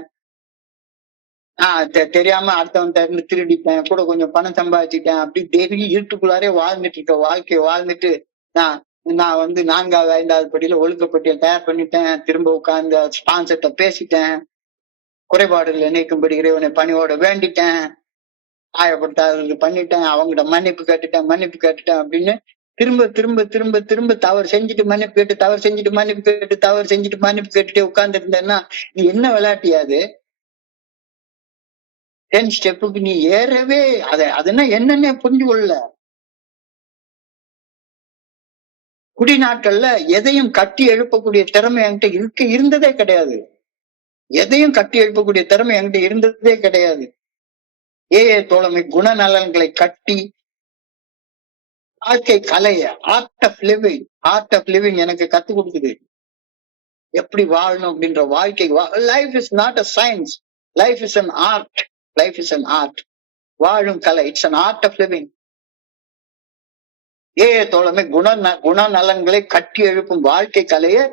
தெரியாம அடுத்தவன்கிட்ட இருந்து திருடிட்டேன், கூட கொஞ்சம் பணம் சம்பாதிச்சுட்டேன், அப்படி டெய்லி இருட்டுக்குள்ளாரே வாழ்ந்துட்டு இருக்க வாழ்க்கையை வாழ்ந்துட்டு நான் 4வது 5வது படியில ஒழுக்கப்பட்டியல் தயார் பண்ணிட்டேன். திரும்ப உட்கார்ந்து ஸ்பான்சர்ட்ட பேசிட்டேன், குறைபாடுகளை நீக்கும்படி இறைவனை பணியோட வேண்டிட்டேன், காயப்படுத்தாதது பண்ணிட்டேன், அவங்ககிட்ட மன்னிப்பு கேட்டுட்டேன் அப்படின்னு திரும்ப தவறு செஞ்சுட்டு மன்னிப்பு கேட்டுட்டே உட்கார்ந்து இருந்தேன்னா நீ என்ன விளையாட்டியாது? 10 ஸ்டெப்புக்கு நீ ஏறவே அதுன்னா என்னன்னே புரிஞ்சு கொள்ளல. குடி நாட்கள்ல எதையும் கட்டி எழுப்பக்கூடிய திறமை என்கிட்ட இருந்ததே கிடையாது. தோழமை குணநலன்களை கட்டி வாழ்க்கை கலைய, ஆர்ட் ஆஃப் லிவிங் எனக்கு கத்து கொடுக்குது. எப்படி வாழணும் அப்படின்ற வாழ்க்கை. Life is not a science, life is an art. Life is an art. வாழும் கலை, it's an art of living. தோழமை குணநலன்களை கட்டி எழுப்பும் வாழ்க்கை கலையை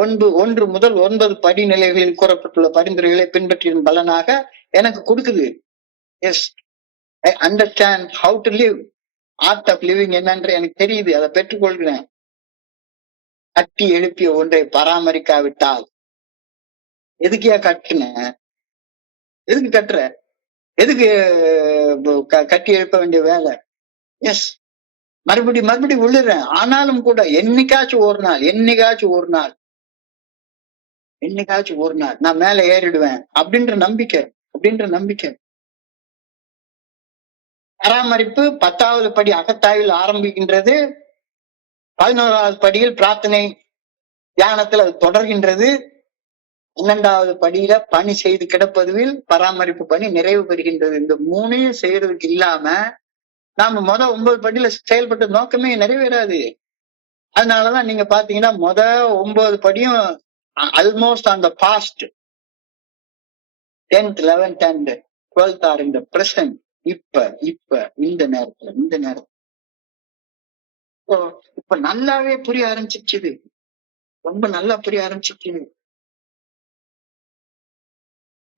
1 முதல் 9 படிநிலைகளில் கூறப்பட்டுள்ள பரிந்துரைகளை பின்பற்றியின் பலனாக எனக்கு கொடுக்குது. Yes, I understand how to live. Art of living என்னன்று எனக்கு தெரியுது, அதை பெற்றுக்கொள்கிறேன். கட்டி எழுப்பிய ஒன்றை பராமரிக்காவிட்டால் எதுக்கியா கட்டுன? எதுக்கு கட்டுற? எதுக்கு கட்டி எழுப்ப வேண்டிய வேலை? எஸ், மறுபடியும் விழுறேன். ஆனாலும் கூட என்னைக்காச்சும் ஒரு நாள் நான் மேல ஏறிடுவேன் அப்படின்ற நம்பிக்கை. பராமரிப்பு 10வது படி அகத்தாய்வில் ஆரம்பிக்கின்றது. 11வது படியில் பிரார்த்தனை தியானத்தில் அது தொடர்கின்றது. 12வது படியில பணி செய்து கிடப்பதுவில் பராமரிப்பு பணி நிறைவு பெறுகின்றது. இந்த 3ஐயும் செய்யறதுக்கு இல்லாம நாம 9 படியில செயல்பட்ட நோக்கமே நிறைவேறாது. அதனாலதான் நீங்க பாத்தீங்கன்னா 9 படியும் almost on the past. 10th 11th and 12th are in the present. இப்ப இந்த நேரத்துல இப்ப நல்லாவே புரிய ஆரம்பிச்சிருச்சு. ரொம்ப நல்லா புரிய ஆரம்பிச்சிருச்சு.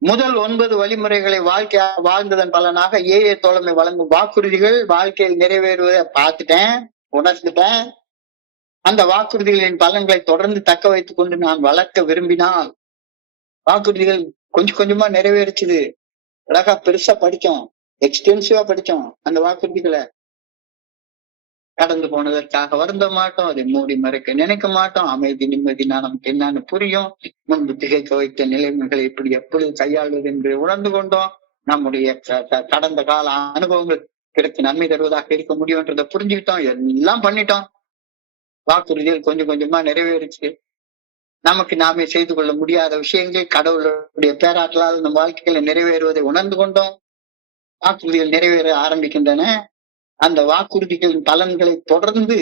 முதல் 9 வழிமுறைகளை வாழ்க்கையாக வாழ்ந்ததன் பலனாக தோழமை வழங்கும் வாக்குறுதிகள் வாழ்க்கையில் நிறைவேறுவதை பார்த்துட்டேன், உணர்ந்துட்டேன். அந்த வாக்குறுதிகளின் பலன்களை தொடர்ந்து தக்க வைத்துக் கொண்டு நான் வளர்க்க விரும்பினால் வாக்குறுதிகள் கொஞ்சம் கொஞ்சமா நிறைவேறிச்சுது. அழகா பெருசா படிச்சோம், எக்ஸ்டென்சிவா படிச்சோம். அந்த வாக்குறுதிகளை கடந்து போனதற்காக வருந்த மாட்டோம், அதை மூடி மறைக்க நினைக்க மாட்டோம். அமைதி நிம்மதினா நமக்கு என்னன்னு புரியும். முன்பு திகைக்க வைத்த நிலைமைகளை எப்படி கையாள்வது என்று உணர்ந்து கொண்டோம். நம்முடைய கடந்த கால அனுபவங்கள் கிடைத்து நன்மை தருவதாக இருக்க முடியும்ன்றதை புரிஞ்சுக்கிட்டோம். எல்லாம் பண்ணிட்டோம். வாக்குறுதிகள் கொஞ்சம் கொஞ்சமா நிறைவேறிச்சு. நமக்கு நாமே செய்து கொள்ள முடியாத விஷயங்கள் கடவுளுடைய பேராற்றலால் நம் வாழ்க்கைகளை நிறைவேறுவதை உணர்ந்து கொண்டோம். வாக்குறுதிகள் நிறைவேற ஆரம்பிக்கின்றன. அந்த வாக்குறுதிகளின் பலன்களை தொடர்ந்து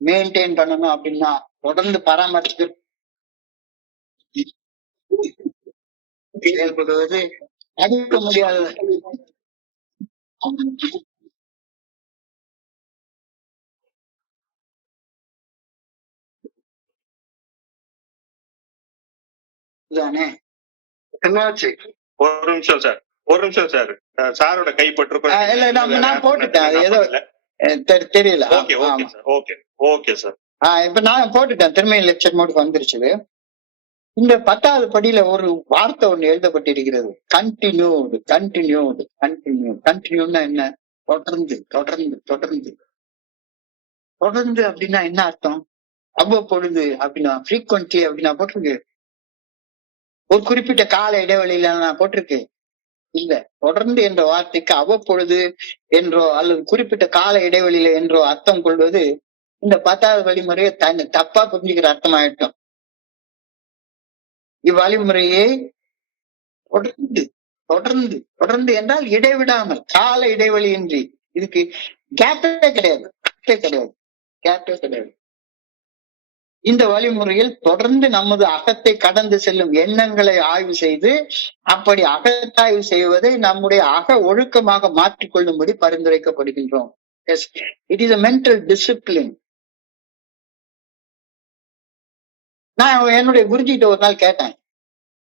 மெயின்டைன் பண்ணணும் அப்படின்னா தொடர்ந்து பராமரித்து செயல்படுவது தடுக்க முடியாது. தானே? என்னாச்சு? ஒரு நிமிஷம் சார். சாரோட கைப்பற்று. நான் போட்டுட்டேன், அது ஏதோ தெரியல. இப்ப நான் போட்டுட்டேன், திரும்ப லெக்சர் மோடுக்கு வந்துருச்சு. இந்த 10வது படியில ஒரு வார்த்தை ஒண்ணு எழுதப்பட்டிருக்கிறது, கண்டினியூடு. கண்டினியூன்னா என்ன? தொடர்ந்து அப்படின்னா என்ன அர்த்தம்? அவ்வப்பொழுது அப்படின்னா, ஃப்ரீக்வென்ட்லி அப்படின்னா போட்டிருக்கு. ஒரு குறிப்பிட்ட கால இடைவெளியில நான் போட்டிருக்கு இல்ல. தொடர்ந்து என்ற வார்த்தைக்கு அவ்வப்பொழுது என்றோ அல்லது குறிப்பிட்ட கால இடைவெளியில என்றோ அர்த்தம் கொள்வது இந்த 10வது வழிமுறையை தப்பா புரிஞ்சுக்கிற அர்த்தம் ஆயிட்டோம். இவ்வழிமுறையை தொடர்ந்து என்றால் இடைவிடாமல், கால இடைவெளியின்றி. இதுக்கு கேப்பே கிடையாது. இந்த வழிமுறையில் தொடர்ந்து நமது அகத்தை கடந்து செல்லும் எண்ணங்களை ஆய்வு செய்து அப்படி அகத்தாய்வு செய்வதை நம்முடைய அக ஒழுக்கமாக மாற்றிக்கொள்ளும்படி பரிந்துரைக்கப்படுகின்றோம். Yes, it is a mental discipline. நான் என்னுடைய குருஜிட்ட ஒரு நாள் கேட்டேன்,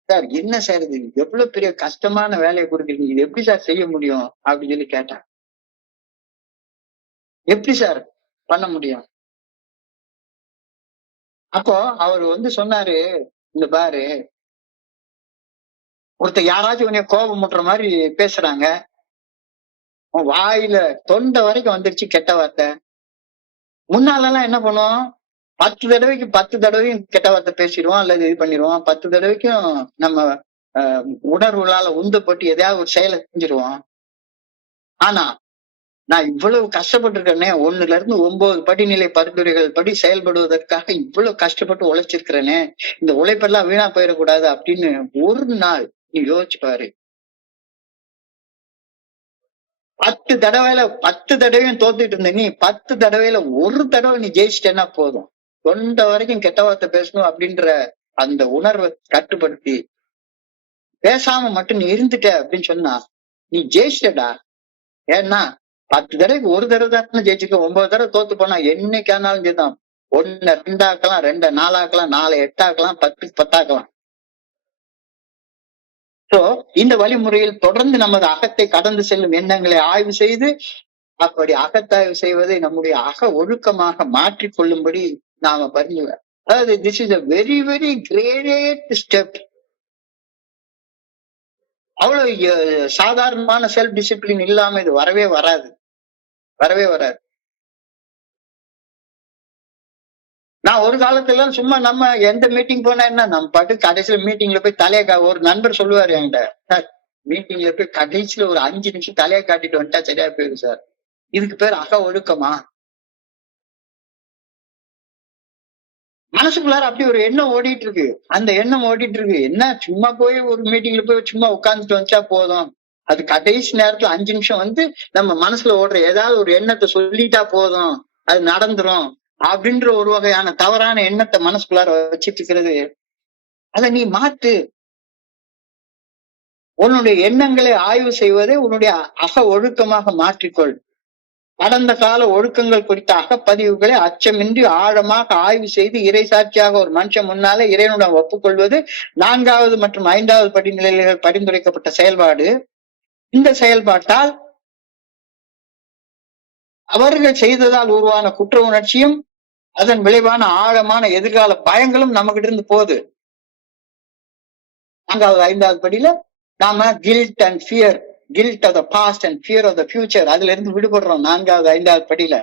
சார் என்ன சார் இது எவ்வளவு பெரிய கஷ்டமான வேலையை கொடுக்குறீங்க, இது எப்படி சார் செய்ய முடியும் அப்படின்னு சொல்லி கேட்டேன். எப்படி சார் பண்ண முடியும்? அப்போ அவர் சொன்னாரு, இந்த பாரு, ஒருத்தர் யாராச்சும் உன்னைய கோபம் முட்டுற மாதிரி பேசுறாங்க, வாயில தொண்டை வரைக்கும் வந்துருச்சு கெட்ட வார்த்தை. முன்னாலெல்லாம் என்ன பண்ணுவோம், 10 தடவைக்கு 10 தடவையும் கெட்ட வார்த்தை பேசிடுவோம் அல்லது இது பண்ணிடுவோம். 10 தடவைக்கும் நம்ம உணர்வுகளால உந்தப்பட்டு எதையாவது ஒரு செயலை செஞ்சிருவோம். ஆனா நான் இவ்வளவு கஷ்டப்பட்டு இருக்கேனே, 1ல இருந்து 9 படிநிலை பரிந்துரைகள் படி செயல்படுவதற்காக இவ்வளவு கஷ்டப்பட்டு உழைச்சிருக்கிறேனே, இந்த உழைப்பெல்லாம் வீணா போயிடக்கூடாது அப்படின்னு ஒரு நாள் நீ யோசிச்சு பாரு. 10 தடவையும் தோத்துட்டு இருந்த நீ 10 தடவையில ஒரு தடவை நீ ஜெயிச்சிட்டேன்னா போதும். தொண்ட வரைக்கும் கெட்ட வார்த்தை பேசணும் அப்படின்ற அந்த உணர்வை கட்டுப்படுத்தி பேசாம மட்டும் நீ இருந்துட்ட அப்படின்னு சொன்னா நீ ஜெயிச்சிட்டடா. ஏன்னா 10 தடவைக்கு ஒரு தடவை தான் ஜெயிச்சுக்க, 9 தடவை தோத்து போனா என்னைக்கானாலும் சரிதான். 1 2 ஆக்கலாம், 2 4 ஆக்கலாம், 4 8 ஆக்கலாம், 10 10 ஆக்கலாம். சோ இந்த வழிமுறையில் தொடர்ந்து நமது அகத்தை கடந்து செல்லும் எண்ணங்களை ஆய்வு செய்து அப்படி அகத்தாய்வு செய்வதை நம்முடைய அக ஒழுக்கமாக மாற்றிக்கொள்ளும்படி நாம பரிந்துரை. அதாவது this is a very very great step. அவ்வளவு சாதாரணமான செல்ஃப் டிசிப்ளின் இல்லாம இது வரவே வராது. நான் ஒரு காலத்துல சும்மா நம்ம எந்த மீட்டிங் போனா என்ன, நம்ம பாட்டு கடைசியில மீட்டிங்ல போய் ஒரு நண்பர் சொல்லுவாரு என்கிட்ட, சார் மீட்டிங்ல போய் கடைசியில ஒரு 5 நிமிஷம் தலையை காட்டிட்டு வந்துட்டா சரியா போயிடும் சார். இதுக்கு பேர் அக ஒழுக்கமா? மனசுக்குள்ளார அப்படி ஒரு எண்ணம் ஓடிட்டு இருக்கு. அந்த எண்ணம் ஓடிட்டு இருக்கு. என்ன சும்மா போய் ஒரு மீட்டிங்ல போய் சும்மா உட்கார்ந்துட்டு வந்துச்சா போதும், அது கடைசி நேரத்துல 5 நிமிஷம் நம்ம மனசுல ஓடுற ஏதாவது ஒரு எண்ணத்தை சொல்லிட்டா போதும், அது நடந்துரும் அப்படின்ற ஒரு வகையான தவறான எண்ணத்தை மனசுக்குள்ளார வச்சிட்டு இருக்கிறது. அதை நீ மாத்து. உன்னுடைய எண்ணங்களை ஆய்வு செய்வதை உன்னுடைய அக ஒழுக்கமாக மாற்றிக்கொள். கடந்த கால ஒழுக்கங்கள் குறித்த அகப்பதிவுகளை அச்சமின்றி ஆழமாக ஆய்வு செய்து இறை சாட்சியாக ஒரு மனுஷன் முன்னாலே இறைவனுடன் ஒப்புக்கொள்வது 4வது மற்றும் 5வது படிநிலைகள் பரிந்துரைக்கப்பட்ட செயல்பாடு. இந்த செயல்பாட்டால் அவர்கள் செய்ததால் உருவான குற்ற உணர்ச்சியும் அதன் விளைவான ஆழமான எதிர்கால பயங்களும் நம்மகிட்ட இருந்து போகுது. 4வது 5வது படியில நாம guilt and fear, guilt of the past and fear of the future, அதுல இருந்து விடுபடுறோம் 4வது 5வது படியில.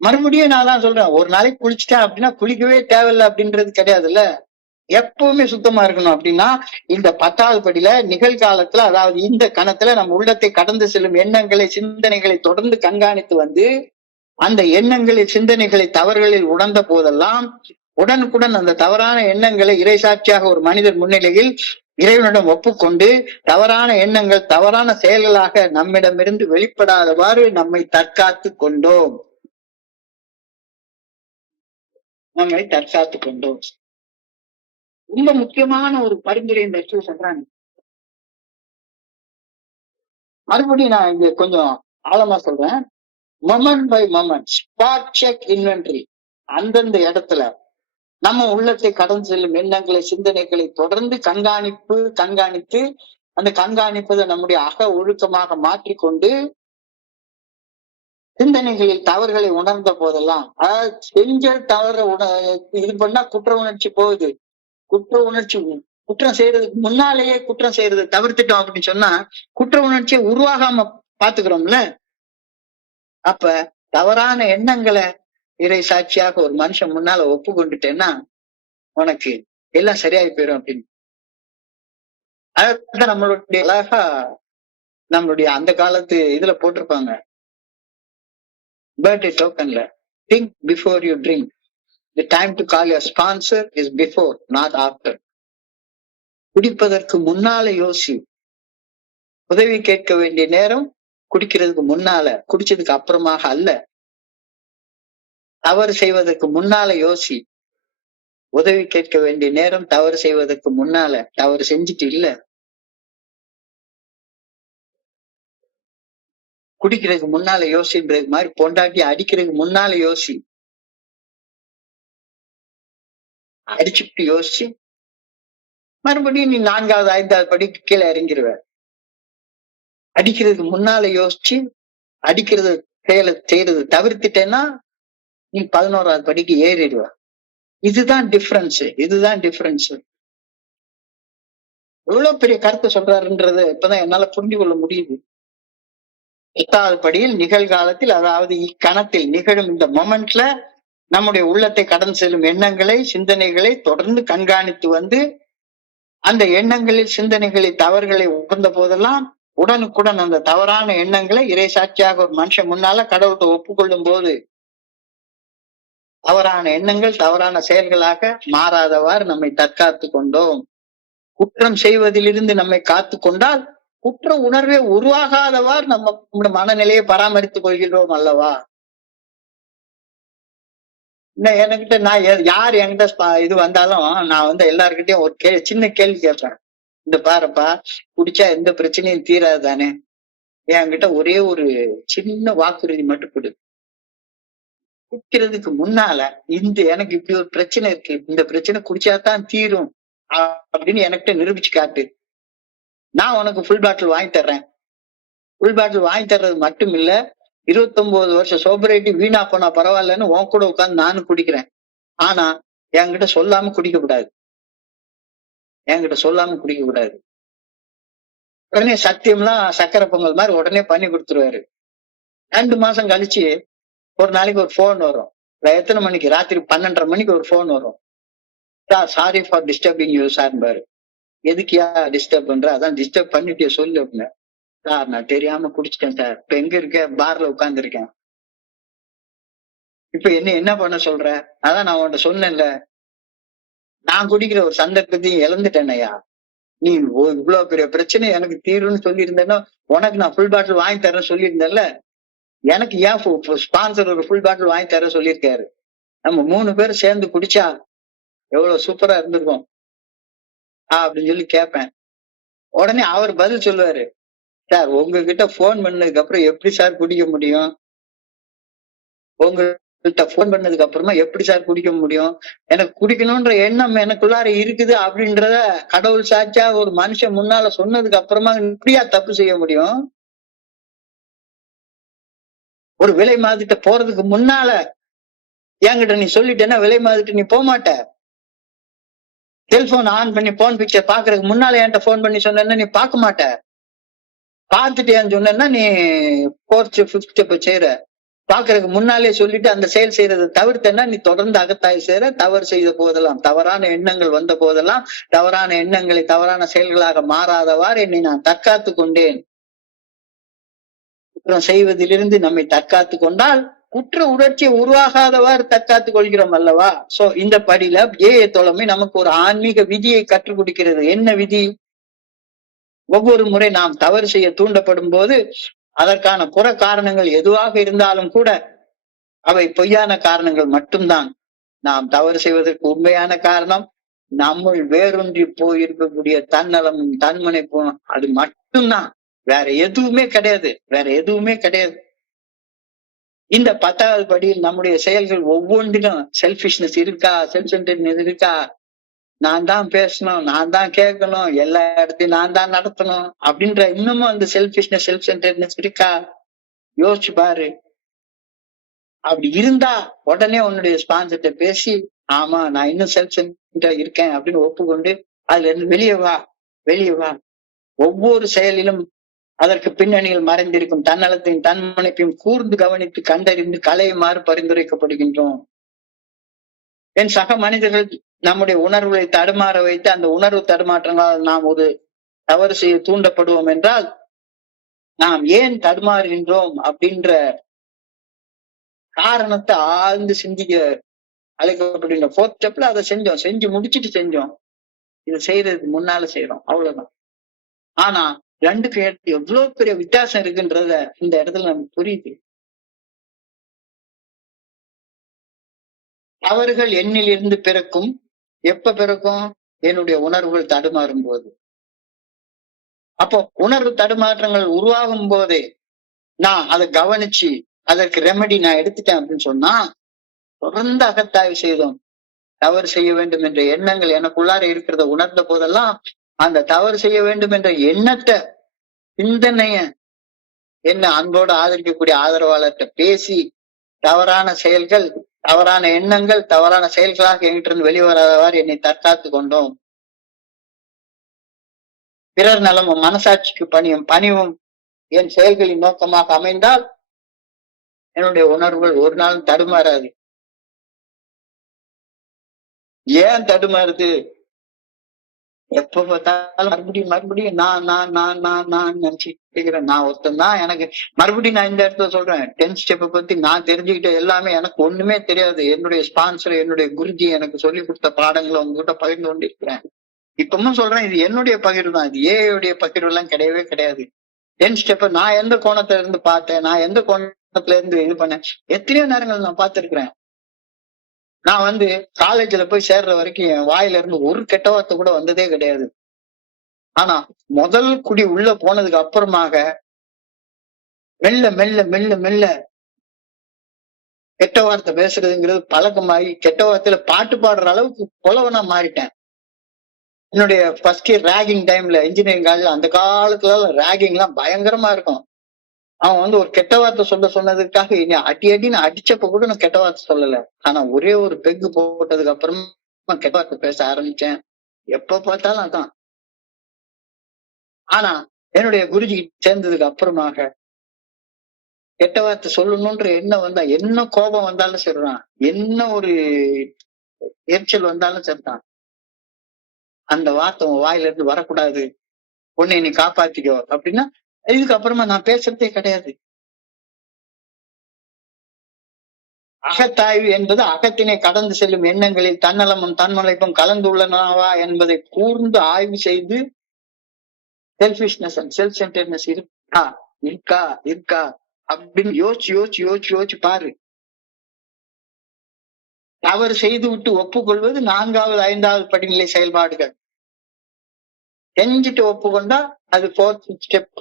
மறுபடியும் நான் தான் சொல்றேன், ஒரு நாளைக்கு குளிச்சுட்டேன் அப்படின்னா குளிக்கவே தேவையில்லை அப்படின்றது கிடையாதுல்ல. எப்பவுமே சுத்தமா இருக்கணும். அப்படின்னா இந்த 10வது படியில நிகழ்காலத்துல, அதாவது இந்த கணத்துல நம்ம உள்ளத்தை கடந்து செல்லும் எண்ணங்களை சிந்தனைகளை தொடர்ந்து கண்காணித்து அந்த எண்ணங்களில் சிந்தனைகளை தவறுகளில் உணர்ந்த போதெல்லாம் உடனுக்குடன் அந்த தவறான எண்ணங்களை இறைசாட்சியாக ஒரு மனிதர் முன்னிலையில் இறைவனிடம் ஒப்புக்கொண்டு தவறான எண்ணங்கள் தவறான செயல்களாக நம்மிடமிருந்து வெளிப்படாதவாறு நம்மை தற்காத்து கொண்டோம். ரொம்ப முக்கியமான ஒரு பரிந்துரை இந்த இடத்துல சொல்றாங்க. மறுபடியும் நான் இங்க கொஞ்சம் ஆழமா சொல்றேன். Moment by moment spot check inventory. அந்தந்த இடத்துல நம்ம உள்ளத்தை கடந்து செல்லும் எண்ணங்களை சிந்தனைகளை தொடர்ந்து கண்காணித்து அந்த கண்காணிப்பதை நம்முடைய அக ஒழுக்கமாக மாற்றிக்கொண்டு சிந்தனைகளில் தவறுகளை உணர்ந்த போதெல்லாம், அதாவது செஞ்ச தவற இது பண்ணா குற்ற உணர்ச்சி போகுது. குற்றம் செய்யறதுக்கு முன்னாலேயே குற்றம் செய்யறது தவிர்த்துட்டோம் அப்படின்னு சொன்னா குற்ற உணர்ச்சியை உருவாகாம பாத்துக்கிறோம்ல. அப்ப தவறான எண்ணங்களை இறை சாட்சியாக ஒரு மனுஷன் முன்னால ஒப்பு கொண்டுட்டேன்னா உனக்கு எல்லாம் சரியாகி போயிடும் அப்படின்னு. அதான் நம்மளுடைய அழகா நம்மளுடைய அந்த காலத்து இதுல போட்டிருப்பாங்க, பர்த்டே டோக்கன்ல, think before you drink. The time to call your sponsor is before, not after. குடிப்பதற்கு முன்னால யோசி. உதவி கேட்க வேண்டிய நேரம் குடிக்கிறதுக்கு முன்னால, குடிச்சதுக்கு அப்புறமாக அல்ல. தவறு செய்வதற்கு முன்னால யோசி. உதவி கேட்க வேண்டிய நேரம் தவறு செய்வதற்கு முன்னால, தவறு செஞ்சுட்டு இல்ல. குடிக்கிறதுக்கு முன்னால யோசின்றது மாதிரி பொண்டாட்டி அடிக்கிறதுக்கு முன்னால யோசி. அடிச்சுட்டு யோசிச்சு மறுபடியும் நீ 4வது 5வது படிக்கு கீழே இறங்கிடுவ. அடிக்கிறதுக்கு முன்னால யோசிச்சு அடிக்கிறது செய்யறது தவிர்த்துட்டேன்னா நீ 11வது படிக்கு ஏறிடுவ. இதுதான் டிஃபரன்ஸ். எவ்வளவு பெரிய கருத்தை சொல்றாருன்றது இப்பதான் என்னால புரிந்து கொள்ள முடியுது. 8வது படியில் நிகழ்காலத்தில், அதாவது இக்கணத்தில் நிகழும் இந்த மொமெண்ட்ல நம்முடைய உள்ளத்தை கடந்து செல்லும் எண்ணங்களை சிந்தனைகளை தொடர்ந்து கண்காணித்து அந்த எண்ணங்களில் சிந்தனைகளை தவறுகளை உணர்ந்த போதெல்லாம் உடனுக்குடன் அந்த தவறான எண்ணங்களை இறை சாட்சியாக ஒரு மனுஷன் முன்னால கடவுள்கிட்ட ஒப்புக்கொள்ளும் போது தவறான எண்ணங்கள் தவறான செயல்களாக மாறாதவாறு நம்மை தற்காத்து கொண்டோம். குற்றம் செய்வதிலிருந்து நம்மை காத்து கொண்டால் குற்ற உணர்வே உருவாகாதவாறு நம்ம மனநிலையை பராமரித்துக் கொள்கிறோம் அல்லவா? என்கிட்ட நான் யார் என்கிட்ட இது வந்தாலும் நான் வந்து எல்லார்கிட்டயும் ஒரு சின்ன கேள்வி கேட்பேன். இந்த பாருப்பா, குடிச்சா எந்த பிரச்சனையும் தீராது தானே, என்கிட்ட ஒரே ஒரு சின்ன வாக்குறுதி மட்டும் கொடு. குடிக்கிறதுக்கு முன்னால எனக்கு இப்படி ஒரு பிரச்சனை இருக்கு, இந்த பிரச்சனை குடிச்சாதான் தீரும் அப்படின்னு என்கிட்ட நிரூபிச்சு காட்டு. நான் உனக்கு ஃபுல் பாட்டில் வாங்கி தர்றேன். ஃபுல் பாட்டில் வாங்கி தர்றது மட்டும் இல்ல, 29 வருஷம் சோபரேட்டி வீணா போனா பரவாயில்லன்னு உன் கூட உட்கார்ந்து நானும் குடிக்கிறேன். ஆனா என்கிட்ட சொல்லாம குடிக்க கூடாது. உடனே சத்தியம்லாம் சக்கரை பொங்கல் மாதிரி உடனே பண்ணி கொடுத்துருவாரு. 2 மாசம் கழிச்சு ஒரு நாளைக்கு ஒரு போன் வரும். எத்தனை மணிக்கு? ராத்திரி 12:30 மணிக்கு ஒரு போன் வரும். Sorry for disturbing you sir பாரு. எதுக்கியா டிஸ்டர்ப் பண்ற? அதான் டிஸ்டர்ப் பண்ணிட்டே சொல்லு அப்படின்னு. சார் நான் தெரியாம குடிச்சிட்டேன் சார். இப்ப எங்க இருக்க? பார்ல உட்கார்ந்து இருக்கேன். இப்ப என்ன பண்ண சொல்ற? அதான் நான் உன்கிட்ட சொன்னேன்ல, நான் குடிக்கிற ஒரு சந்தர்ப்பத்தையும் இழந்துட்டேனையா. நீ இவ்வளவு பெரிய பிரச்சனை எனக்கு தீரும்னு சொல்லி இருந்தேன்னா உனக்கு நான் ஃபுல் பாட்டில் வாங்கி தரேன்னு சொல்லியிருந்தேன்ல. எனக்கு ஏன் ஸ்பான்சர் ஒரு ஃபுல் பாட்டில் வாங்கி தர சொல்லியிருக்காரு. நம்ம 3 பேரும் சேர்ந்து குடிச்சா எவ்வளவு சூப்பரா இருந்திருக்கும் அப்படின்னு சொல்லி கேட்பேன். உடனே அவர் பதில் சொல்லுவாரு, சார் உங்ககிட்ட போன் பண்ணதுக்கு அப்புறம் எப்படி சார் குடிக்க முடியும்? உங்ககிட்ட போன் பண்ணதுக்கு அப்புறமா எப்படி சார் குடிக்க முடியும்? எனக்கு குடிக்கணும்ன்ற எண்ணம் எனக்குள்ளார இருக்குது அப்படின்றத கடவுள் சாட்சியா ஒரு மனுஷன் முன்னால சொன்னதுக்கு அப்புறமா இப்படியா தப்பு செய்ய முடியும்? ஒரு விலை மாதிட்ட போறதுக்கு முன்னால என்கிட்ட நீ சொல்லிட்டேன்னா விலை மாதிட்டு நீ போக மாட்ட. செல்போன் ஆன் பண்ணி போன் பிக்சர் பாக்குறதுக்கு முன்னால என்கிட்ட போன் பண்ணி சொன்னா நீ பார்க்க மாட்ட. பார்த்துட்டு ஏன்னு சொன்னா நீ 4th 5th ஸ்டெப் செய்யற. பாக்குறதுக்கு முன்னாலே சொல்லிட்டு அந்த செயல் செய்யறதை தவிர்த்தேன்னா நீ தொடர்ந்து அகத்தாய் செய்யற. தவறு செய்த போதெல்லாம், தவறான எண்ணங்கள் வந்த போதெல்லாம், தவறான எண்ணங்களை தவறான செயல்களாக மாறாதவாறு என்னை நான் தற்காத்து கொண்டேன். குற்றம் செய்வதிலிருந்து நம்மை தற்காத்து கொண்டால் குற்ற உணர்ச்சியை உருவாகாதவாறு தற்காத்துக் கொள்கிறோம் அல்லவா? சோ இந்த படியில ஏஏ தோழமை நமக்கு ஒரு ஆன்மீக விதியை கற்றுக் கொடுக்கிறது. என்ன விதி? ஒவ்வொரு முறை நாம் தவறு செய்ய தூண்டப்படும் போது அதற்கான புற காரணங்கள் எதுவாக இருந்தாலும் கூட அவை பொய்யான காரணங்கள் மட்டும்தான். நாம் தவறு செய்வதற்கு உண்மையான காரணம் நம்முள் வேரூன்றி போயிருக்கக்கூடிய தன்னலம் தன்முனைப்பும், அது மட்டும்தான். வேற எதுவுமே கிடையாது. இந்த 10வது படியில் நம்முடைய செயல்கள் ஒவ்வொன்றிலும் செல்ஃபிஷ்னஸ் இருக்கா, செல்ஃப் சென்டர்ட்னஸ் இருக்கா, நான் தான் பேசணும், நான் தான் கேட்கணும், எல்லா இடத்தையும் நான் தான் நடத்தணும் அப்படின்ற இன்னமும் அந்த செல்ஃபிஷ்னஸ் செல்ஃப் சென்டர்ட்னஸ் இருக்கா? யோசிச்சு பாரு. அப்படி இருந்தா உடனே உன்னுடைய ஸ்பான்சர்ட்ட பேசி, ஆமா நான் இன்னும் செல்ஃப் சென்டர் இருக்கேன் அப்படின்னு ஒப்புக்கொண்டு அதுல இருந்து வெளியே வா. ஒவ்வொரு செயலிலும் அதற்கு பின்னணியில் மறைந்திருக்கும் தன்னலத்தையும் தன்முனைப்பையும் கூர்ந்து கவனித்து கண்டறிந்து களையுமாறு பரிந்துரைக்கப்படுகின்றோம். என் சக மனிதர்கள் நம்முடைய உணர்வுகளை தடுமாற வைத்து அந்த உணர்வு தடுமாற்றங்களால் நாம் ஒரு தவறு செய்ய தூண்டப்படுவோம் என்றால் நாம் ஏன் தடுமாறுகின்றோம் அப்படின்ற காரணத்தை ஆழ்ந்து சிந்திக்க அழைக்கப்படுகின்ற 4th ஸ்டெப்ல அதை செஞ்சு முடிச்சுட்டு செஞ்சோம். இதை செய்யறதுக்கு முன்னால செய்யறோம், அவ்வளவுதான். ஆனா 2க்கு எவ்வளவு பெரிய வித்தியாசம் இருக்குன்றத இந்த இடத்துல நமக்கு புரியுது. தவறுகள் எண்ணில் இருந்து பிறக்கும். எப்ப பிறக்கும்? என்னுடைய உணர்வுகள் தடுமாறும் போது. அப்போ உணர்வு தடுமாற்றங்கள் உருவாகும் போதே நான் அதை கவனிச்சு அதற்கு ரெமெடி நான் எடுத்துட்டேன் அப்படின்னு சொன்னா தொடர்ந்து அகத்தாய்வு செய்தோம். தவறு செய்ய வேண்டும் என்ற எண்ணங்கள் எனக்குள்ளார இருக்கிறத உணர்ந்த போதெல்லாம் அந்த தவறு செய்ய வேண்டும் என்ற எண்ணத்தை, சிந்தனைய என்ன அன்போடு ஆதரிக்கக்கூடிய ஆதரவாளர்கிட்ட பேசி தவறான செயல்கள், தவறான எண்ணங்கள், தவறான செயல்களாக எங்கிட்டிருந்து வெளிவராதவாறு என்னை தற்காத்து கொண்டோம். பிறர் நலமும் மனசாட்சிக்கு பணிவும் என் செயல்களின் நோக்கமாக அமைந்தால் என்னுடைய உணர்வுகள் ஒரு நாள் தடுமாறாது. ஏன் தடுமாறுது? எப்ப பார்த்தாலும் மறுபடியும் நான் நினைச்சுக்கிறேன். நான் ஒருத்தன் தான். எனக்கு மறுபடியும் நான் இந்த இடத்துல சொல்றேன், 10th ஸ்டெப்பை பத்தி நான் தெரிஞ்சுக்கிட்ட எல்லாமே எனக்கு ஒண்ணுமே தெரியாது. என்னுடைய ஸ்பான்சர், என்னுடைய குருஜி எனக்கு சொல்லி கொடுத்த பாடங்களை உங்ககிட்ட பகிர்ந்து கொண்டிருக்கிறேன். இப்பவும் சொல்றேன், இது என்னுடைய பகிர்வு தான். இது ஏஐயுடைய பகிர்வு எல்லாம் கிடையவே கிடையாது. 10 ஸ்டெப் நான் எந்த கோணத்துல இருந்து பார்த்தேன், நான் எந்த கோணத்துல இருந்து இது பண்ணேன், எத்தனையோ நேரங்கள் நான் பார்த்திருக்கிறேன். நான் காலேஜ்ல போய் சேர்ற வரைக்கும் என் வாயில இருந்து ஒரு கெட்ட வார்த்தை கூட வந்ததே கிடையாது. ஆனா முதல் குடி உள்ள போனதுக்கு அப்புறமாக மெல்ல மெல்ல மெல்ல மெல்ல கெட்ட வார்த்தை பேசுறதுங்கிறது பழக்கமாகி கெட்ட வார்த்தையில பாட்டு பாடுற அளவுக்கு புலவனா மாறிட்டேன். என்னுடைய ஃபர்ஸ்ட் இயர் ரேகிங் டைம்ல இன்ஜினியரிங் காலேஜ்ல அந்த காலத்துல ரேகிங் எல்லாம் பயங்கரமா இருக்கும். அவன் ஒரு கெட்ட வார்த்தை சொன்னதுக்காக இனி அடி அடின்னு அடிச்சப்ப கூட நான் கெட்ட வார்த்தை சொல்லல. ஆனா ஒரே ஒரு பெக்கு போட்டதுக்கு அப்புறமா கெட்ட வார்த்தை பேச ஆரம்பிச்சேன். எப்ப பார்த்தாலும் அதான். ஆனா என்னுடைய குருஜி சேர்ந்ததுக்கு அப்புறமாக கெட்ட வார்த்தை சொல்லணும்ன்ற எண்ணம் வந்தா, என்ன கோபம் வந்தாலும் சரிதான், என்ன ஒரு எரிச்சல் வந்தாலும் சரிதான், அந்த வார்த்தை உன் வாயில இருந்து வரக்கூடாது, உன்னை நீ காப்பாத்திக்கோ அப்படின்னா இதுக்கு அப்புறமா நான் பேசுறதே கிடையாது. அகத்தாய்வு என்பது அகத்தினை கடந்து செல்லும் எண்ணங்களில் தன்னலமும் தன்மலைப்பும் கலந்துள்ளனவா என்பதை கூர்ந்து ஆய்வு செய்து செல்ஃபிஷ்னஸ் அண்ட் செல்ஃப் சென்டர்னஸ் இருக்கா இருக்கா இருக்கா அப்படின்னு யோசிச்சு யோசிச்சு யோசிச்சு யோசிச்சு பாரு. தவறு செய்து விட்டு ஒப்புக்கொள்வது 4வது 5வது படிநிலை செயல்பாடுகள். செஞ்சுட்டு ஒப்புக்கொண்டா அது 4th ஸ்டெப்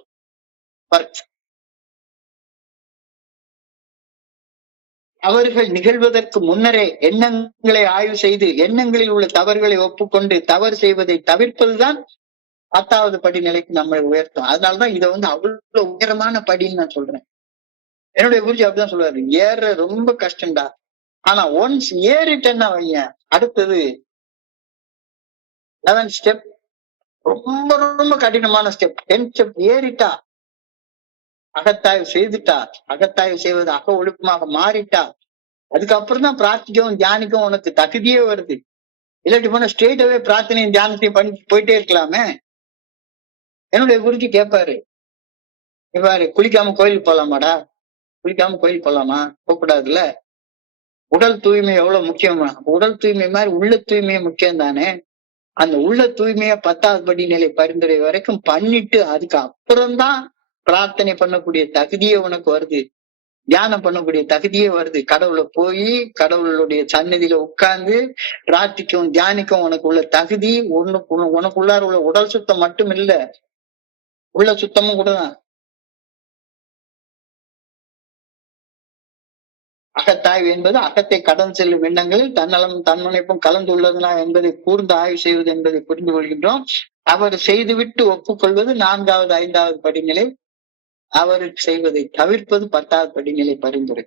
ஒர்க். தவறுகள் நிகழ்வதற்கு முன்னரே எண்ணங்களை ஆய்வு செய்து எண்ணங்களில் உள்ள தவறுகளை ஒப்புக்கொண்டு தவறு செய்வதை தவிர்ப்பதுதான் 10வது படிநிலைக்கு நம்மளை உயர்த்தும். அதனாலதான் இதை அவ்வளவு உயரமான படின்னு நான் சொல்றேன். என்னுடைய குருஜி அப்படிதான் சொல்லுவாரு, ஏற ரொம்ப கஷ்டம்டா, ஆனா ஒன்ஸ் ஏறிட்டேன்னா வைங்க, அடுத்தது 11 ஸ்டெப் ரொம்ப ரொம்ப கடினமான ஸ்டெப். 10 ஸ்டெப் ஏறிட்டா, அகத்தாய்வு செய்துட்டா, அகத்தாய்வு செய்வது அக ஒழுக்கமாக மாறிட்டா, அதுக்கப்புறம் தான் பிரார்த்திக்கவும் தியானிக்கவும் உனக்கு தகுதியே வருது. இல்லாட்டி போனா ஸ்ட்ரெயிட்டாவே பிரார்த்தனையும் தியானத்தையும் பண்ணி போயிட்டே இருக்கலாமே. என்னுடைய குருஜி கேட்பாரு, இவ்வாறு குளிக்காம கோயிலுக்கு போலாமாடா, குளிக்காம கோயிலுக்கு போலாமா, போகக்கூடாதுல்ல. உடல் தூய்மை எவ்வளவு முக்கியமா, உடல் தூய்மை மாதிரி உள்ள தூய்மையே முக்கியம் தானே. அந்த உள்ள தூய்மைய 10வது படிநிலை பரிந்துரை வரைக்கும் பண்ணிட்டு அதுக்கு அப்புறம்தான் பிரார்த்தனை பண்ணக்கூடிய தகுதியே உனக்கு வருது, தியானம் பண்ணக்கூடிய தகுதியே வருது. கடவுளை போய் கடவுளுடைய சன்னதியில உட்கார்ந்து பிரார்த்திக்கும் தியானிக்கும் உனக்கு உள்ள தகுதி உனக்குள்ளார உள்ள உடல் சுத்தம் மட்டும் இல்ல, உள்ள சுத்தமும் கூட தான். அகத்தாய்வு என்பது அகத்தை கடந்து செல்லும் எண்ணங்களில் தன்னலம் தன்முனைப்பும் கலந்துள்ளதுனா என்பதை கூர்ந்து ஆய்வு செய்வது என்பதை புரிந்து கொள்கின்றோம். அவர் செய்துவிட்டு ஒப்புக்கொள்வது 4வது 5வது படிநிலை. அவர் செய்வதை தவிர்ப்பது 10வது படிநிலை பரிந்துரை.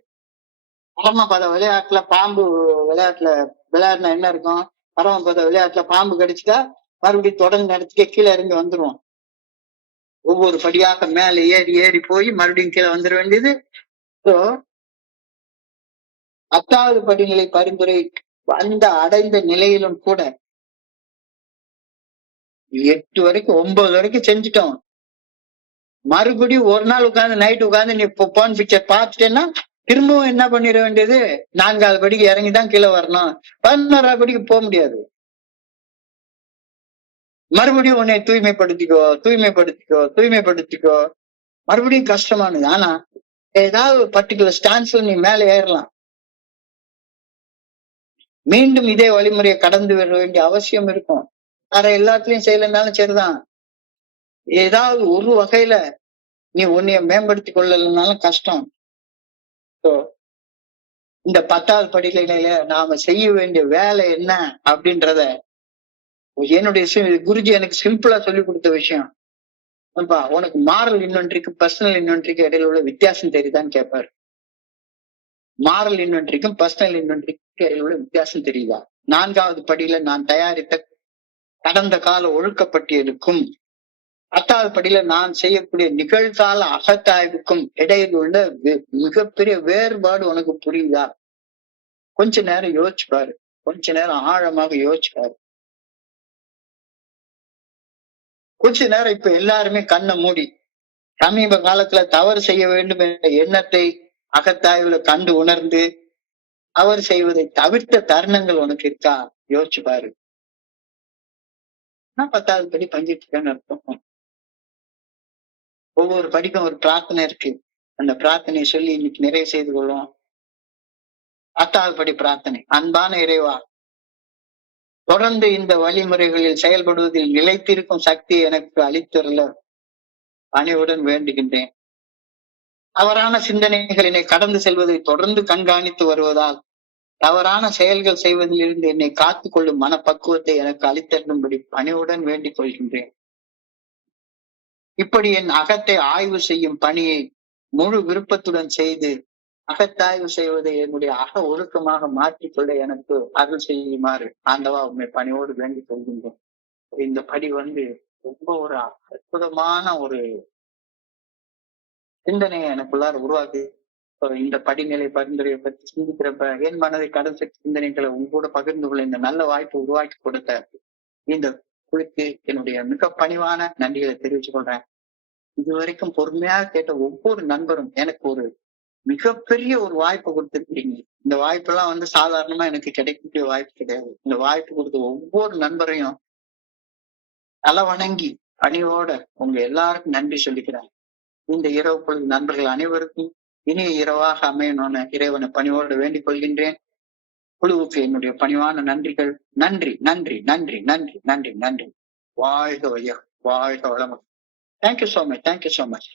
பரமபத விளையாட்டுல பாம்பு விளையாடினா என்ன இருக்கும், பரமபத விளையாட்டுல பாம்பு கடிச்சுட்டா மறுபடியும் தொடர்ந்து நடத்திக்க கீழே இறங்கி வந்துருவோம். ஒவ்வொரு படியாக மேல ஏறி ஏறி போய் மறுபடியும் கீழே வந்துட வேண்டியது. ஸோ 10வது படிநிலை பரிந்துரை அடைந்த நிலையிலும் கூட 8 வரைக்கும் 9 வரைக்கும் செஞ்சுட்டோம். மறுபடியும் ஒரு நாள் உட்கார்ந்து நைட் உட்கார்ந்து நீ போன் பிக்சர் பார்த்துட்டேன்னா திரும்பவும் என்ன பண்ணிட வேண்டியது, 4வது படிக்கு இறங்கிதான் கீழே வரணும். 11வது படிக்கு போக முடியாது. மறுபடியும் உன்னை தூய்மைப்படுத்திக்கோ தூய்மைப்படுத்திக்கோ தூய்மைப்படுத்திக்கோ, மறுபடியும் கஷ்டமானது. ஆனா ஏதாவது பர்டிகுலர் ஸ்டான்ஸ்ல நீ மேல ஏறலாம். மீண்டும் இதே வழிமுறையை கடந்து வர வேண்டிய அவசியம் இருக்கும். வேற எல்லாத்துலயும் செய்யலனாலும் சரிதான், ஏதாவது ஒரு வகையில நீ உன்னைய மேம்படுத்திக் கொள்ளலனாலும் கஷ்டம். இந்த 10வது படிநிலையில நாம செய்ய வேண்டிய வேலை என்ன அப்படின்றத என்னுடைய குருஜி எனக்கு சிம்பிளா சொல்லி கொடுத்த விஷயம். உனக்கு மாரல் இன்வென்ட்ரிக்கும் பர்சனல் இன்வென்ட்ரிக்கும் இடையில உள்ள வித்தியாசம் தெரியுதான்னு கேட்பாரு. மாரல் இன்வென்ட்ரிக்கும் பர்சனல் இன்வென்ட்ரிக்கும் இடையில உள்ள வித்தியாசம் தெரியுதா? 4வது படியில நான் தயாரித்த கடந்த கால ஒழுக்கப்பட்டியலுக்கும் 10வது படியில நான் செய்யக்கூடிய நிகழ்கால அகத்தாய்வுக்கும் இடையில் உள்ள மிகப்பெரிய வேறுபாடு உனக்கு புரியுதா? கொஞ்ச நேரம் யோசிச்சு பாரு, கொஞ்ச நேரம் ஆழமாக யோசிச்சு பாரு. கொஞ்ச நேரம் இப்ப எல்லாருமே கண்ணை மூடி சமீப காலத்துல தவறு செய்ய வேண்டும் என்ற எண்ணத்தை அகத்தாய்வுல கண்டு உணர்ந்து தவறு செய்வதை தவிர்த்த தருணங்கள் உனக்கு இருக்கா? யோசிச்சு பாரு. நான் 10வது படி பஞ்சிட்டு இருக்கேன்னு அர்த்தம். ஒவ்வொரு படிக்கும் ஒரு பிரார்த்தனை இருக்கு. அந்த பிரார்த்தனையை சொல்லி இன்னைக்கு நிறைவு செய்து கொள்வோம். 10வது படி பிரார்த்தனை. அன்பான இறைவா, தொடர்ந்து இந்த வழிமுறைகளில் செயல்படுவதில் நிலைத்திருக்கும் சக்தியை எனக்கு அளித்தருள பணிவுடன் வேண்டுகின்றேன். தவறான சிந்தனைகள் என்னை கடந்து செல்வதை தொடர்ந்து கண்காணித்து வருவதால் தவறான செயல்கள் செய்வதில் இருந்து என்னை காத்துக் கொள்ளும் மனப்பக்குவத்தை எனக்கு அளித்தருளும்படி பணிவுடன் வேண்டிக் கொள்கின்றேன். இப்படி என் அகத்தை ஆய்வு செய்யும் பணியை முழு விருப்பத்துடன் செய்து அகத்தாய்வு செய்வதை என்னுடைய அக ஒழுக்கமாக மாற்றிக்கொள்ள எனக்கு அருள் செய்யுமாறு ஆண்டவா உண்மை பணியோடு வேண்டிக் கொள்கின்றேன். இந்த படி ரொம்ப ஒரு அற்புதமான ஒரு சிந்தனையை எனக்குள்ளார உருவாக்கி இந்த படிநிலை பரிந்துரையை பற்றி சிந்திக்கிறப்ப என் மனதை கடல் சக்தி சிந்தனைகளை உங்களோட பகிர்ந்து கொள்ள இந்த நல்ல வாய்ப்பை உருவாக்கி கொடுத்த இந்த குழுக்கு என்னுடைய மிக பணிவான நன்றிகளை தெரிவித்துக் கொள்றேன். இதுவரைக்கும் பொறுமையாக கேட்ட ஒவ்வொரு நண்பரும் எனக்கு ஒரு மிகப்பெரிய ஒரு வாய்ப்பு கொடுத்திருக்கீங்க. இந்த வாய்ப்பெல்லாம் சாதாரணமா எனக்கு கிடைக்கக்கூடிய வாய்ப்பு கிடையாது. இந்த வாய்ப்பு கொடுத்த ஒவ்வொரு நண்பரையும் தலை வணங்கி பணியோட உங்க எல்லாருக்கும் நன்றி சொல்லிக்கிறேன். இந்த இரவு பொழுது நண்பர்கள் அனைவருக்கும் இனிய இரவாக அமையணும்னு இறைவனை பணியோடு வேண்டிக் கொள்கின்றேன். குழுவுக்கு என்னுடைய பணிவான நன்றிகள். நன்றி நன்றி நன்றி நன்றி நன்றி நன்றி. வாழ்க வையம், வாழ்க வளமுடன். Thank you so much.